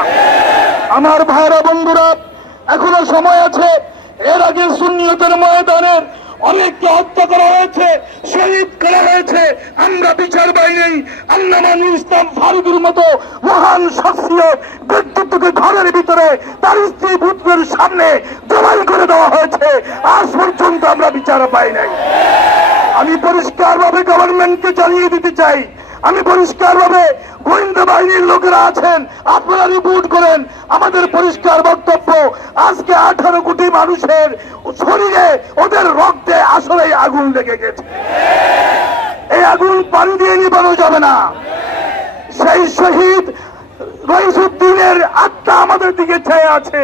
আমার ভাইরা বন্ধুরা, এখনো সময় আছে। এর আগে সুন্নিয়তের ময়দানের অনেককে হত্যা করা হয়েছে, শহীদ করা হয়েছে, আমরা বিচার পাই নাই। আল্লামা নূর ইসলাম ফারুকের মতো মহান শখসিয়ত ব্যক্তিত্বকে ঘরের ভিতরে তার স্ত্রী পুত্রের সামনে জবাই করে দেওয়া হয়েছে, আজ পর্যন্ত আমরা বিচার পাই নাই। আমি পরিষ্কারভাবে গভর্নমেন্টকে জানিয়ে দিতে চাই, আমি পরিষ্কারভাবে, গোয়েন্দা বাহিনীর লোকেরা আছেন, আপনারা রিপোর্ট করেন। আমাদের পরিষ্কার বক্তব্য, আজকে 18 কোটি মানুষের শরীরে, ওদের রক্তে আসলেই আগুন লেগে গেছে। এই আগুন পানি দিয়ে নিবানো যাবে না। সেই শহীদ রইসুদ্দিনের আত্মা আমাদের দিকে চেয়ে আছে,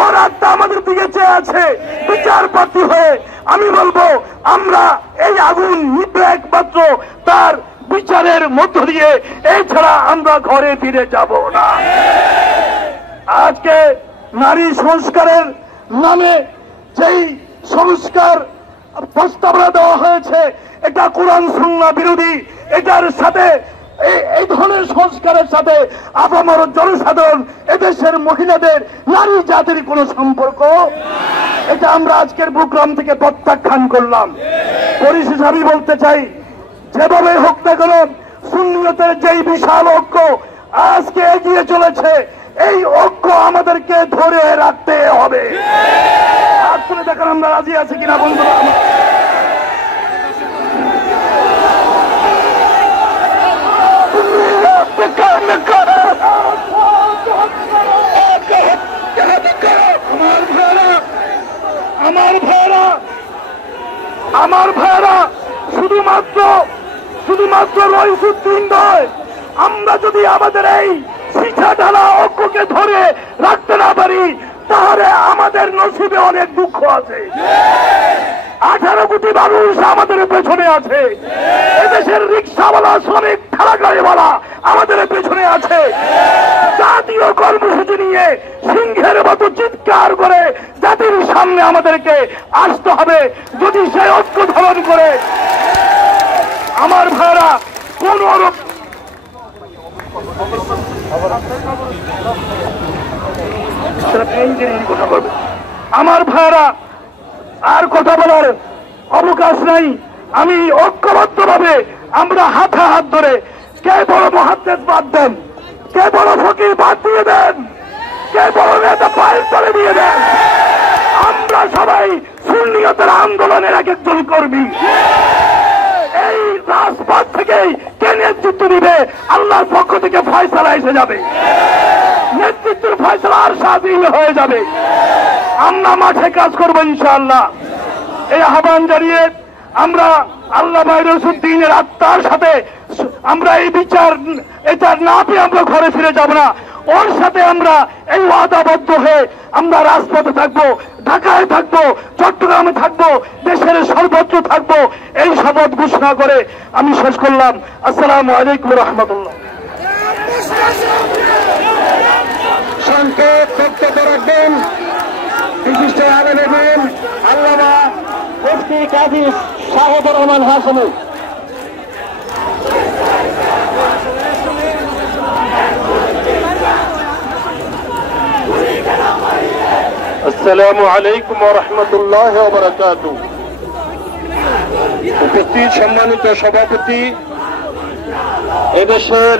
ওর আত্মা আমাদের দিকে চেয়ে আছে। বিচার প্রার্থী হয়ে আমি বলবো, আমরা এই আগুন নিবে একমাত্র তার বিচারের মধ্য দিয়ে, এছাড়া আমরা ঘরে ফিরে যাব না। আজকে নারী সংস্কারের নামে যেই সংস্কার প্রস্তাবনা দেওয়া হয়েছে, এটা কোরআন সুন্নাহ বিরোধী। এটার সাথে, এই ধরনের সংস্কারের সাথে আপামর জনসাধারণ, এদেশের মহিলাদের, নারী জাতির কোন সম্পর্ক, এটা আমরা আজকের প্রোগ্রাম থেকে প্রত্যাখ্যান করলাম। পরিশেষে আমি বলতে চাই, যেভাবে হোক না কেন সুন্নিয়তের যেই বিশাল ঐক্য আজকে এগিয়ে চলেছে, এই ঐক্য আমাদেরকে ধরে রাখতে হবে। আসলে দেখেন আমরা রাজি আছি কিনা বন্ধুরা। আমার ভাইরা শুধুমাত্র রইসুদ্দিন নয়, আমরা যদি আমাদের এই শিক্ষা ঢালা ঐক্যকে ধরে রাখতে না পারি, তাহলে আমাদের নসিবে অনেক দুঃখ আছে। 18 কোটি মানুষ আমাদের পেছনে আছে, এদেশের রিক্সাওয়ালা, শ্রমিক, ঠেলাগাড়িওয়ালা আমাদের পেছনে আছে। জাতীয় কর্মসূচি নিয়ে সিংহের মতো চিৎকার করে জাতির সামনে আমাদেরকে আসতে হবে। যদি সেই ঐক্য ধারণ করে আমার ভাইরা কোন আমার ভাইরা আর কথা বলার অবকাশ নাই। আমি ঐক্যবদ্ধভাবে আমরা হাতে হাত ধরে, কে বড় মুহাদ্দিস বাদ দেন, কে বড় ফকির বাদ দিয়ে দেন, কে বড় নেতা পায়ের তলে দিয়ে দেন, আমরা সবাই সুন্নিয়তের আন্দোলনের এক একজন কর্মী। এই রাজপথ থেকেই কে নেতৃত্ব দিবে, আল্লাহর পক্ষ থেকে ফয়সালা এসে যাবে, নেতৃত্বের ফয়সালা আর স্বাধীন হয়ে যাবে। আমরা মাঠে কাজ করবো ইনশাআল্লাহ। এই আহ্বান জানিয়ে আমরা আল্লামা রইসুদ্দিনের আত্মার সাথে আমরা এই বিচার, এটা না পেয়ে আমরা ঘরে ফিরে যাব না। ওর সাথে আমরা এই ওয়াদাবদ্ধ হয়ে আমরা রাজপথে থাকবো, ঢাকায় থাকবো, চট্টগ্রামে থাকবো, দেশের সর্বত্র থাকবো, এই শপথ ঘোষণা করে আমি শেষ করলাম। আসসালামু আলাইকুম রহমতুল্লাহ। সংক্ষেপ বক্তব্য রাখবেন বিশিষ্ট আলেম আল্লামা মুফতি কাজী শাহেদুর রহমান হাশমি। আসসালামু আলাইকুম ওয়া রাহমাতুল্লাহি ওয়া বারাকাতুহু। উপস্থিত সম্মানিত সভাপতি, এদেশের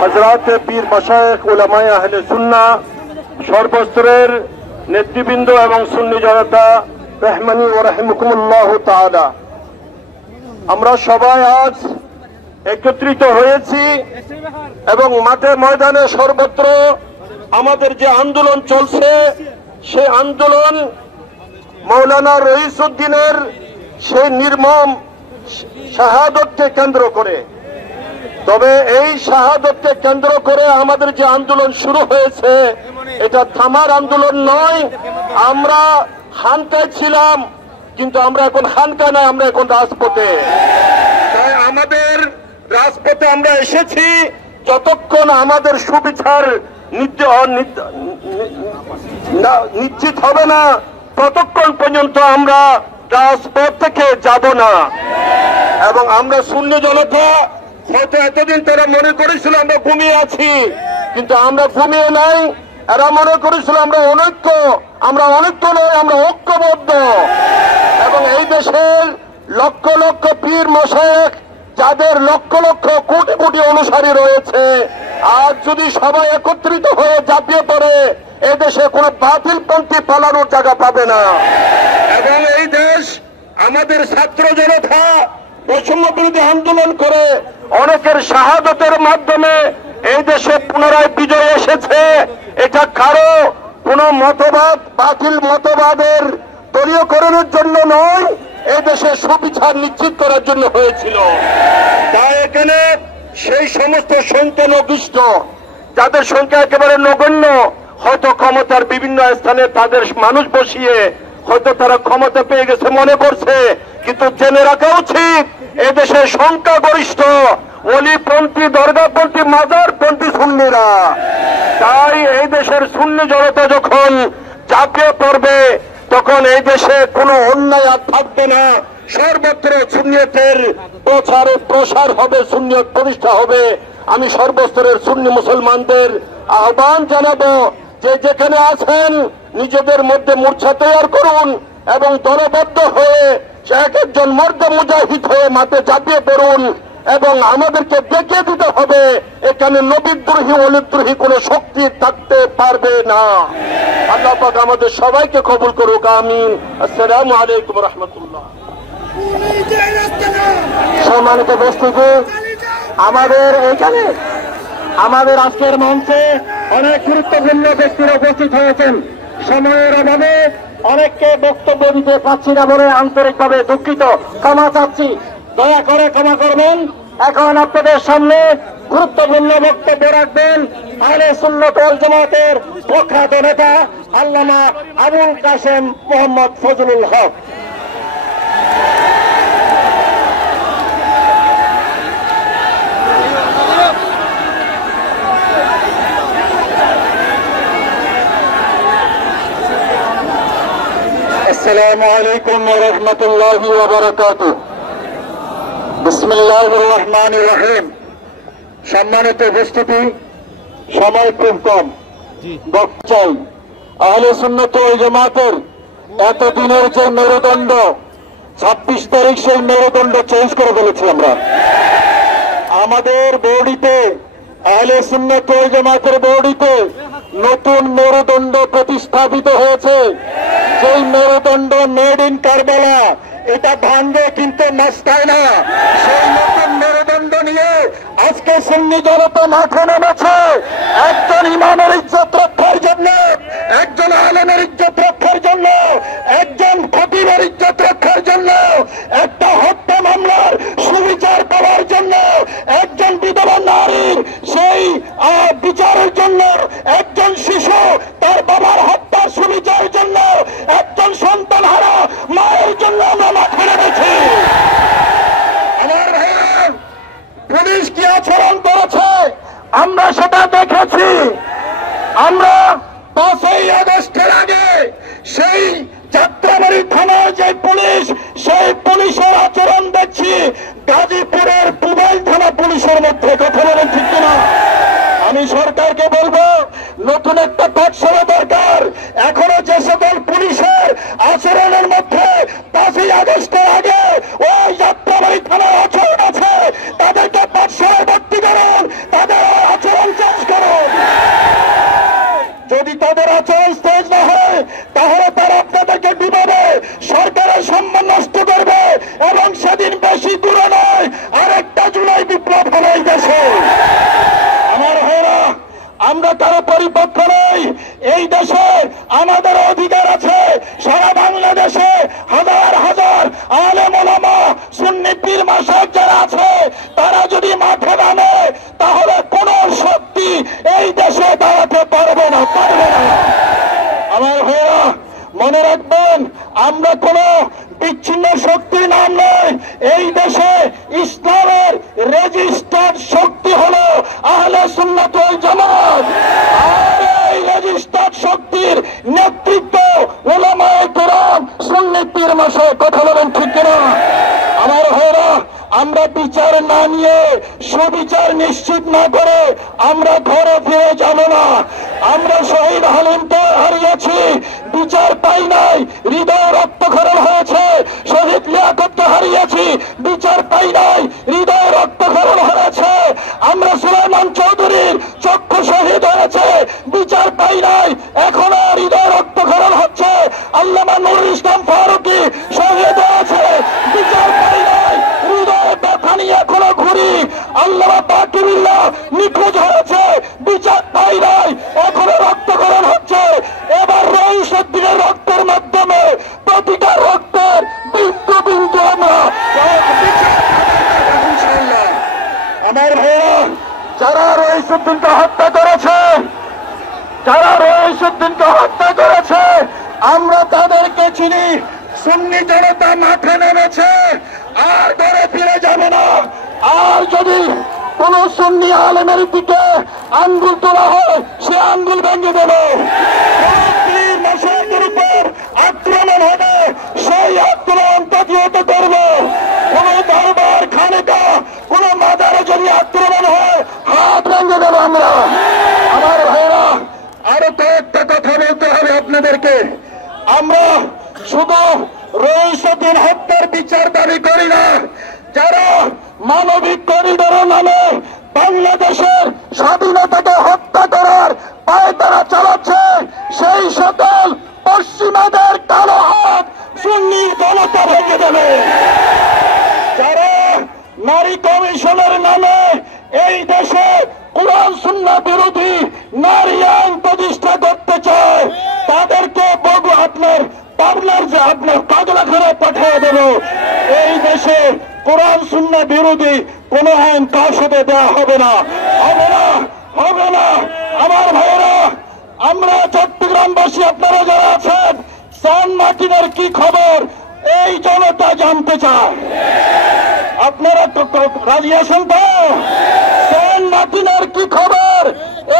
হযরত পীর মাশায়েখ উলামায়ে আহলে সুন্নাহ, সর্বস্তরের নেতৃবৃন্দ এবং সুন্নি জনতা, রহমানি ওয়া রাহিমাকুমুল্লাহ তাআলা, আমরা সবাই আজ একত্রিত হয়েছি এবং মাঠে ময়দানে সর্বত্র আমাদের যে আন্দোলন চলছে সেই আন্দোলন মাওলানা রইসউদ্দিনের সেই নির্মম শাহাদতকে কেন্দ্র করে। তবে এই শাহাদতকে কেন্দ্র করে আমাদের যে আন্দোলন শুরু হয়েছে এটা থামার আন্দোলন নয়। আমরা খানকায় ছিলাম, কিন্তু আমরা এখন খানকা নয়, আমরা এখন রাজপথে। তাই আমাদের রাজপথে আমরা এসেছি, যতক্ষণ আমাদের সুবিচার নিশ্চিত হবে না ততক্ষণ পর্যন্ত আমরা রাজপথ থেকে যাব না। এবং আমরা সুন্নি জনতা হয়তো এতদিন তারা মনে করেছিল আমরা ঘুমিয়ে আছি, কিন্তু আমরা ঘুমিয়ে নাই। এরা মনে করেছিল আমরা অনৈক্য, আমরা অনৈক্য নয়, আমরা ঐক্যবদ্ধ। এবং এই দেশের লক্ষ লক্ষ পীর মশায়েখ যাদের লক্ষ লক্ষ কোটি কোটি অনুসারী রয়েছে, আজ যদি সবাই একত্রিত হয়ে ঝাঁপিয়ে পড়ে এদেশে কোনো বাতিলপন্থী পালানোর জায়গা পাবে না। এবং এই দেশ আমাদের ছাত্র জনতা বৈষম্য বিরোধী আন্দোলন করে অনেকের শাহাদতের মাধ্যমে এই দেশে পুনরায় বিজয় এসেছে। এটা কারো কোন মতবাদ, বাতিল মতবাদের দলীয়করণের জন্য নয়, এই দেশে সুবিচার নিশ্চিত করার জন্য হয়েছিল। তাই এখানে সেই সমস্ত সন্তানবিষ্ট যাদের সংখ্যা একেবারে নগণ্য, হয়তো ক্ষমতার বিভিন্ন স্থানে তাদের মানুষ বসিয়ে হয়তো তারা ক্ষমতা পেয়ে গেছে মনে করছে, কিন্তু জেনে রাখা উচিত এদেশে সংখ্যাগরিষ্ঠ অলিপন্থী, দরগাপন্থী, মাজারপন্থী সুন্নিরা। তাই এই দেশের সুন্নি জনতা যখন ঝাঁপিয়ে পড়বে তখন এই দেশে কোনো অন্যায় আর থাকবে না। সর্বত্র সুন্নিয়তের প্রসার হবে, সুন্নিয়ত প্রতিষ্ঠা হবে। আমি সর্বস্তরের সুন্নি মুসলমানদের আহ্বান জানাবো যে যেখানে আছেন নিজেদের মধ্যে মোর্চা তৈরি করুন এবং দলবদ্ধ হয়ে এক একজন মর্দে মুজাহিদ হয়ে মাঠে ঝাঁপিয়ে পড়ুন। এবং আমাদেরকে দেখিয়ে দিতে হবে এখানে নবীদ্রোহী অলিদ্রোহী কোনো শক্তি থাকতে পারবে না। আল্লাহ পাক আমাদের সবাইকে কবুল করুক, আমিন। আসসালামু আলাইকুম রহমতুল্লাহ। সম্মানিত উপস্থিতি, আমাদের এখানে আমাদের আজকের মঞ্চে অনেক গুরুত্বপূর্ণ ব্যক্তিরা উপস্থিত হয়েছেন। সময়ের অভাবে অনেককে বক্তব্য দিতে পারছি না বলে আন্তরিকভাবে দুঃখিত, ক্ষমা চাচ্ছি, দয়া করে ক্ষমা করবেন। এখন আপনাদের সামনে গুরুত্বপূর্ণ বক্তব্য রাখবেন আহলে সুন্নাত ওয়াল জামাতের প্রখ্যাত নেতা আল্লামা আবুল কাসেম মোহাম্মদ ফজলুল হক। আসসালামু আলাইকুম ওয়া রাহমাতুল্লাহি ওয়া বারাকাতুহু। বিসমিল্লাহির রহমানির রহিম। সম্মানিত উপস্থিতি, সময় খুব কম, চাই আহলে সুন্নাত ওয়াল জামাতের এতদিনের যে মেরুদণ্ড, 26 তারিখ সেই মেরুদণ্ড চেঞ্জ করে ফেলেছি আমরা। আমাদের বডিতে, আহলে সুন্নাত ওয়াল জামাতের বডিতে নতুন মেরুদণ্ড প্রতিস্থাপিত হয়েছে। সেই মেরুদণ্ড মেড ইন কারবালা, এটা ভাঙবে কিন্তু নাস্তায় না। সেই নতুন মেরুদণ্ড নিয়ে আজকে সুন্নি জনতা মাঠে নেমেছে একজন ইমামের ইজ্জত রক্ষার জন্য, একজন আলেমের ইজ্জত রক্ষার জন্য, একজন খতিবের ইজ্জত রক্ষার জন্য, একটা হত্যা মামলার সুবিচার পাওয়ার জন্য, একজন বিধবা নারীর সেই বিচারের জন্য, একজন শিশু তার বাবার হত্যার সুবিচারের জন্য, একজন সন্তান হারা মায়ের জন্য আমরা মাঠে নেমেছি। আমার ভাইয়া, পুলিশ কি আচরণ করেছে আমরা সেটা দেখেছি। আমরা 5ই আগস্টের আগে সেই যাত্রাবাড়ি থানায় যে পুলিশ, সেই পুলিশের আচরণ দেখছি গাজীপুরের পুবাইল থানা পুলিশের মধ্যে। কথা বলেন ঠিক কিনা? আমি সরকারকে বলবো নতুন একটা টকশো দরকার। এখনো যে সকল পুলিশের আচরণের মধ্যে 5ই আগস্টের আগে ওই যাত্রাবাড়ি থানার আচরণ আছে, তাদেরকে টকশোয় ভর্তি করুন, তাদের আচরণ চেঞ্জ করুন। যদি তাদের আচরণ চেঞ্জ না হয় তাহলে তারা আপনাদেরকে বিপদে বৈষম্য নষ্ট করবে এবং সেদিন বেশি দূরে নয় আরেকটা জুলাই বিপ্লব হলো এই দেশে। আমার ভাইরা, আমরা কারো পরিপক্ষ নই। এই দেশে আমাদের অধিকার আছে। সারা বাংলাদেশে হাজার হাজার আলেম ওলামা সুন্নি পীর মাশায়েখ যারা আছে, তারা যদি মাঠে নামে তাহলে কোন শক্তি এই দেশে দাঁড়াতে পারবে না। আমার ভাইরা, মনে রাখবেন, আমরা কোন বিচ্ছিন্ন শক্তির নাম নয়। এই দেশে ইসলামের রেজিস্টার্ড শক্তি হলো আহলে সুন্নাত ওয়াল জামাত। আর এই রেজিস্টার্ড শক্তির নেতৃত্ব উলামায়ে কেরাম সুন্নি পীর মাশায়েখ। কথা বলেন ঠিক কিনা? আমার ভাইরা, আমরা বিচার না নিয়ে, সুবিচার নিশ্চিত না করে আমরা ঘরে ফিরে যাব না। আমরা শহীদ হালিমকে হারিয়েছি, বিচার পাই নাই, হৃদয় রক্তক্ষরণ হয়েছে। শহীদ লিয়াকতকে হারিয়েছি, বিচার পাই নাই, হৃদয় রক্তক্ষরণ হয়েছে। আমরা সুলাইমান চৌধুরীর চক্ষু শহীদ হয়েছে, বিচার পাই নাই, এখনো হৃদয় রক্তক্ষরণ হচ্ছে। আল্লামা নুরুল ইসলাম ফারুকী শহীদ হয়েছে, বিচার পাই নাই, হৃদয় ব্যথা নিয়ে এখনো ঘুরি। আল্লামা বাকিরুল্লাহ নিখোঁজ হয়েছে, বিচার পাই নাই, এখনো রক্তক্ষরণ হচ্ছে। এবার রইসুদ্দিনের রক্তের মাধ্যমে প্রতিটা রক্তের বিন্দু বিন্দু আমরা ইনশাআল্লাহ। আমার ভাইরা, যারা রইসুদ্দিনকে হত্যা করেছে, যারা রইসুদ্দিনকে হত্যা করেছে, আমরা তাদেরকে চিনি। সুন্নি জনতা মাঠে নেমেছে, আর ঘরে ফিরে যাবে না। আর যদি কোন সুন্নি আলেমের দিকে আঙ্গুল তোলা হয়, সে আঙ্গুল ভেঙে দেবে। মাশায়েখের উপর আক্রমণ হবে, সেই আক্রমণ প্রতিহত করবে। কোন দরবার খানেকা, কোন মাজারে যদি আক্রমণ হয়, হাত ভেঙে দেবো আমরা। আমার ভাইরা, আরো তো একটা কথা বলতে হবে আপনাদেরকে। আমরা শুধু রইসুদ্দিন হত্যার বিচার দাবি করি না। যারা মানবিক করিডোরের নামে বাংলাদেশের স্বাধীনতাকে হত্যা করার পায়তারা চালাচ্ছে, সেই সকল পশ্চিমাদের কালো হাত সুন্নির জনতা ভেঙে দেবে। যারা নারী কমিশনের নামে এই দেশে কুরআন সুন্নাহ বিরোধী নারী আইন প্রতিষ্ঠা করতে চায়, তাদেরকে আপনার পাবনার যে আপনার পাগলাখানায় পাঠিয়ে দেব। এই দেশে কুরআন সুন্নাহ বিরোধী কোন আইন কার সাথে দেওয়া হবে না, হবে না, হবে না। আমার ভাইয়েরা, আমরা চট্টগ্রামবাসী, আপনারা যারা আছেন, সেন্ট মার্টিনের কি খবর এই জনতা জানতে চায়। আপনারা তো রাজি আছেন তো? সেন্ট মার্টিনের কি খবর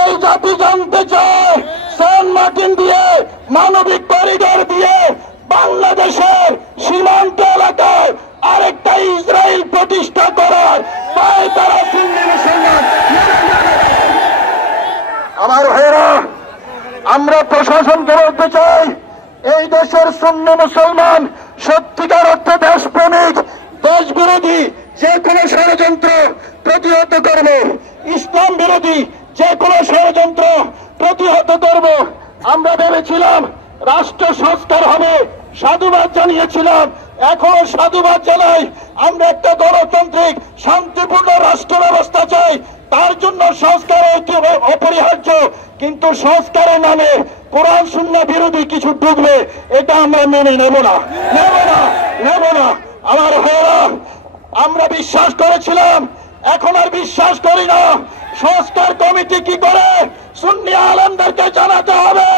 এই জাতি জানতে চায়। সেন্ট মার্টিন দিয়ে, মানবিক করিডোর দিয়ে বাংলাদেশের সীমান্ত এলাকায় আরেকটা ইসরায়েল প্রতিষ্ঠা করার পায় তারা সুন্নি মুসলমান। আমার ভাইরা, আমরা প্রশাসনকে বলতে চাই, এই দেশের সুন্নি মুসলমান সত্যিকার অর্থে দেশপ্রেমিক, দেশ বিরোধী যে কোনো ষড়যন্ত্র প্রতিহত করব। ইসলাম বিরোধী যে কোনো ষড়যন্ত্র প্রতিহত করব। আমরা ভেবেছিলাম রাষ্ট্র সংস্কার হবে, সাধুবাদ জানিয়েছিলাম, এখনো সাধুবাদ জানাই। আমরা একটা গণতান্ত্রিক শান্তিপূর্ণ রাষ্ট্র ব্যবস্থা চাই, তার জন্য সংস্কার অপরিহার্য। কিন্তু সংস্কারের নামে কোরআন সুন্নাহ বিরোধী কিছু ঢুকবে, এটা আমরা মেনে নেব না, নেব না, নেব না। আমার ভাইয়েরা, আমরা বিশ্বাস করেছিলাম, এখন আর বিশ্বাস করি না। সংস্কার কমিটি কি করে? সুন্নি আলেমদেরকে জানাতে হবে।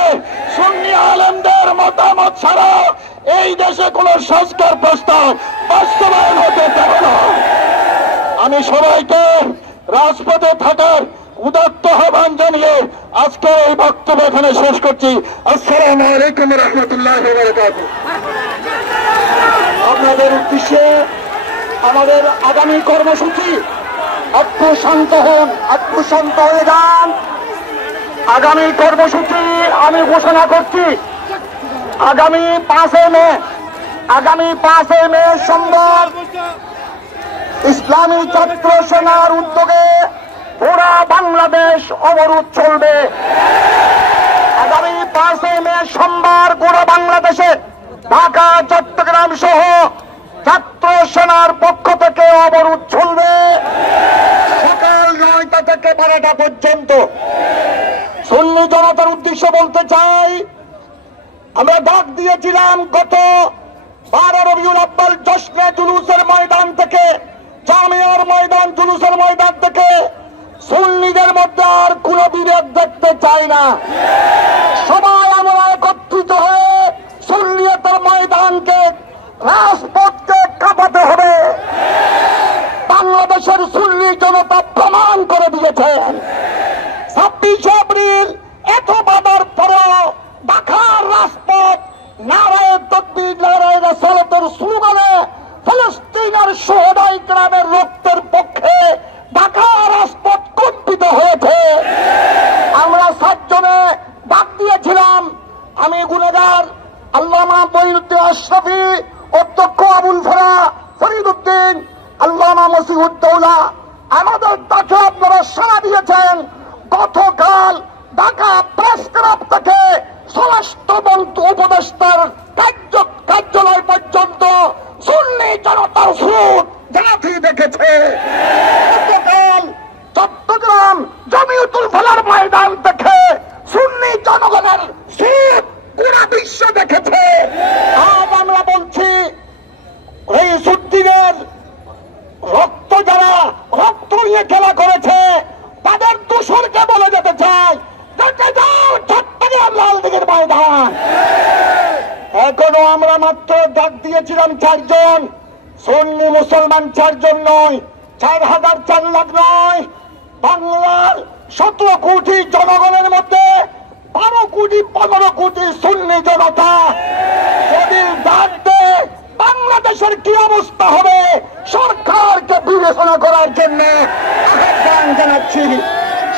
সুন্নি আলেমদের মতামত ছাড়া এই দেশে কোন সংস্কার প্রস্তাব বাস্তবায়ন হতে পারে না। আমি সবাইকে রাজপথে থাকার উদাত্ত আহ্বান জানিয়ে আজকে এই বক্তব্য এখানে শেষ করছি। আসসালামু আলাইকুম রহমতুল্লাহ বারাকাতুহু। আপনাদের উদ্দেশ্যে আমাদের আগামী কর্মসূচি, একটু শান্ত হন, একটু শান্ত হয়ে যান। আগামী কর্মসূচি আমি ঘোষণা করছি। আগামী 5 মে সোমবার ইসলামী ছাত্র সেনার উদ্যোগে পুরা বাংলাদেশ অবরোধ চলবে। আগামী 5 মে সোমবার গোটা বাংলাদেশে ঢাকা চট্টগ্রাম সহ ছাত্র সেনার পক্ষ থেকে অবরোধ চলবে সকাল 9টা থেকে 12টা পর্যন্ত। সুন্নি জনতার উদ্দেশ্যে বলতে চাই, আমরা ডাক দিয়েছিলাম গত 12 রবিউল আউয়াল জশ্নে জুলুসের ময়দান থেকে, জামিয়ার ময়দান, জুলুসের ময়দান থেকে সুন্নিদের মধ্যে আর কোন বিভেদ দেখতে চাই না। সবাই আমরা একত্রিত হয়ে সুন্নিয়তের ময়দানকে, রাজপথকে কাঁপাতে হবে। বাংলাদেশের সুন্নি জনতা প্রমাণ করে দিয়েছেন 26 এপ্রিল এত বাধার পরেও ঢাকার রাজপথ নারায়ে তাকবীর, নারায়ে রিসালাতের স্লোগানে ফিলিস্তিনের শহীদ গ্রামের রক্তের পক্ষে ঢাকার রাজপথ কম্পিত হয়েছে। আমরা 7 জনে ডাক দিয়েছিলাম, আমি গুনেগার আল্লামা মঈনুদ্দিন আশরাফী, অধ্যক্ষ আবুল ফরা ফরিদউদ্দিন, আল্লামা মসিহুদ্দৌলা। আমাদের ডাকে আপনারা সাড়া দিয়েছেন। গতকাল ঢাকা প্রেস ক্লাব থেকে স্বরাষ্ট্র উপদেষ্টার কার্যালয় পর্যন্ত সুন্নি জনতার স্রোত জাতি দেখেছে। গতকাল চট্টগ্রাম জমিয়তুল ফালার ময়দান থেকে সুন্নি জনগণের স্রোত পুরা বিশ্ব দেখেছে। আজ আমরা বলছি, এই সুদ্দিনের রক্ত, যারা রক্ত নিয়ে খেলা করেছে তাদের দোষরকে বলে যেতে চাই, যাও চট্টগ্রাম লালদিঘির ময়দান। এখনো আমরা মাত্র ডাক দিয়েছিলাম 4 জন, সুন্নি মুসলমান 4 জন নয়, 4,000 4 লাখ নয়, বাংলার 17 কোটি জনগণের মধ্যে 12 কোটি 15 কোটি সুন্নি জনতা যদি ডাক দেয়, বাংলাদেশের কি অবস্থা হবে সরকারকে বিবেচনা করার জন্য আহ্বান জানাচ্ছি।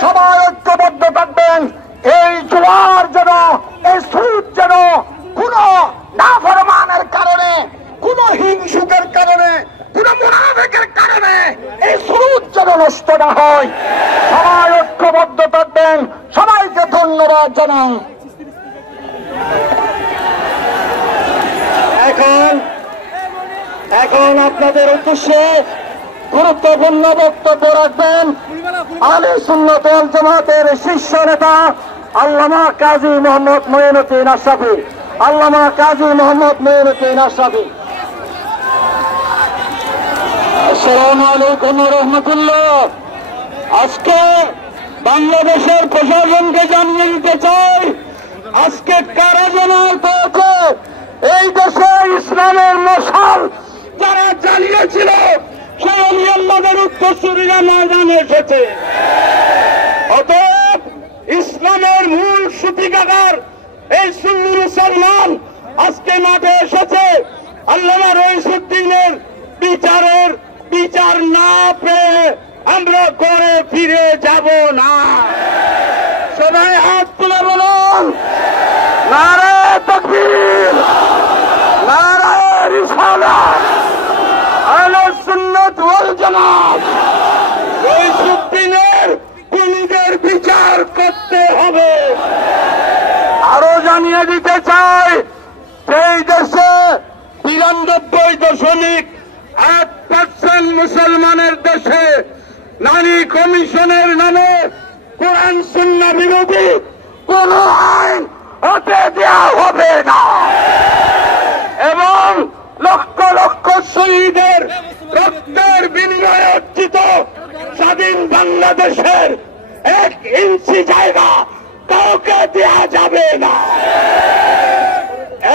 সবাই ঐক্যবদ্ধ থাকবেন। এই জোয়ার যেন, এই স্রোত যেন কোন নাফরমানের কারণে, কোন হিংসুকের কারণে, কোন মুনাফিকের কারণে এই স্রোত যেন নষ্ট না হয়। সবাই ঐক্যবদ্ধ থাকবেন। সবাইকে ধন্যবাদ জানাই। এখন আপনাদের উদ্দেশ্যে গুরুত্বপূর্ণ বক্তব্য রাখবেন আহলে সুন্নাত ওয়াল জামাতের শীর্ষ নেতা আল্লামা কাজী মোহাম্মদ মঈনুদ্দিন আশরাফী। আল্লামা কাজী মোহাম্মদ মঈনুদ্দিন আশরাফী। আসসালামু আলাইকুম ওয়া রাহমাতুল্লাহ। আজকে বাংলাদেশের প্রশাসনকে জানিয়ে দিতে চাই, আজকে কারা জানার পেয়েছে এই দেশে ইসলামের মশাল যারা জ্বালিয়েছিল সেই আল্লাহদের উত্তরসূরিরা ময়দানে এসেছে। অতএব ইসলামের মূল সূতিকাগার এই সুন্নি মুসলমান আজকে মাঠে এসেছে। আল্লামা রইসুদ্দিনের বিচার না পেয়ে আমরা ঘরে ফিরে যাব না। সবাই হাত তুলে বলুন, নারায়ে তাকবীর, নারায়ে রিসালাত, আহলে সুন্নাত ওয়াল জামাত। রইসুদ্দিনের খুনিদের বিচার করতে হবে। আরো জানিয়ে দিতে চাই, সেই দেশে 92.1% মুসলমানের দেশে নারী কমিশনের নামে কোরআন সুন্নাহ বিরোধী কোন আইন হতে দেওয়া হবে না এবং লক্ষ লক্ষ শহীদের রক্তের বিনিময়ে অর্জিত স্বাধীন বাংলাদেশের 1 ইঞ্চি জায়গা কাউকে দেওয়া যাবে না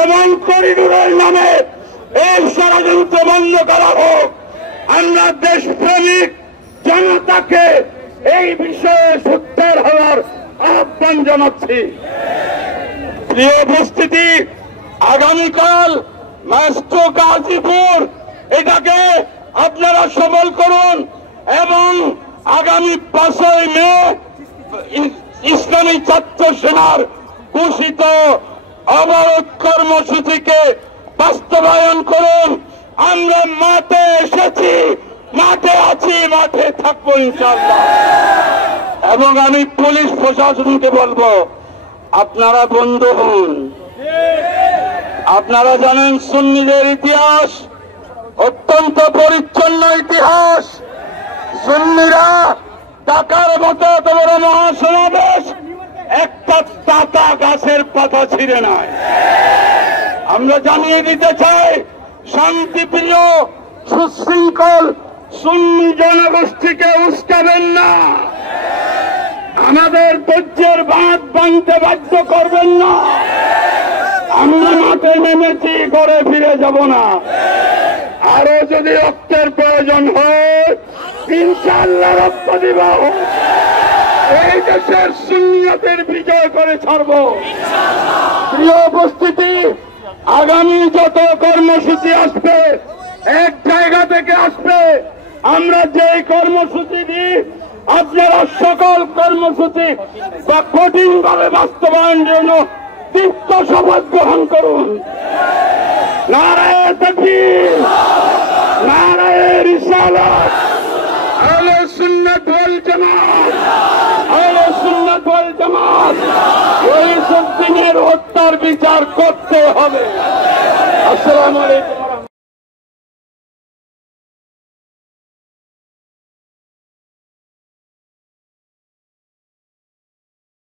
এবং করিডোরের নামে এই ষড়যন্ত্র বন্ধ করা হোক। আমরা দেশপ্রেমিক জনতাকে এই বিষয়ে সোচ্চার হওয়ার আহ্বান জানাচ্ছি। প্রিয় উপস্থিতি, আগামীকাল ম্যাস্ট্রো গাজীপুর, এটাকে আপনারা সফল করুন এবং আগামী 5ই মে ইসলামী ছাত্র সেনার ঘোষিত অবরোধ কর্মসূচিকে বাস্তবায়ন করুন। আমরা মাঠে এসেছি, মাঠে আছি, মাঠে থাকবো ইনশাআল্লাহ। এবং আমি পুলিশ প্রশাসনকে বলবো, আপনারা বন্ধু হন। আপনারা জানেন সুন্নিদের ইতিহাস অত্যন্ত পরিচ্ছন্ন ইতিহাস। সুন্নিরা টাকার মতো এত বড় মহাসমাবেশ একটা টাকা গাছের পাতা ছিঁড়ে নয়। আমরা জানিয়ে দিতে চাই, শান্তিপ্রিয় সুশৃঙ্খল সুন্নি জনগোষ্ঠীকে উস্কাবেন না, আমাদের ধৈর্যের বাঁধ ভাঙতে বাধ্য করবেন না। আমরা মাঠে নেমেছি, ঘরে ফিরে যাব না। আরো যদি রক্তের প্রয়োজন হয় ইনশাআল্লাহ রক্ত দিব। এই দেশের সুন্নিয়তের বিজয় করে ছাড়ব। প্রিয় উপস্থিতি, আগামী যত কর্মসূচি আসবে এক জায়গা থেকে আসবে। আমরা যে কর্মসূচি দিই আপনারা সকল কর্মসূচি বা কঠিনভাবে বাস্তবায়নের জন্য তীর্থ শপথ গ্রহণ করুন। নারায়ে তাকবীর, নারায়ে রিসালাত, আহলে সুন্নাত ওয়াল জামাত, আহলে সুন্নাত ওয়াল জামাত। ওই সব দিনের হত্যার বিচার করতে হবে। আসসালামু আলাইকুম।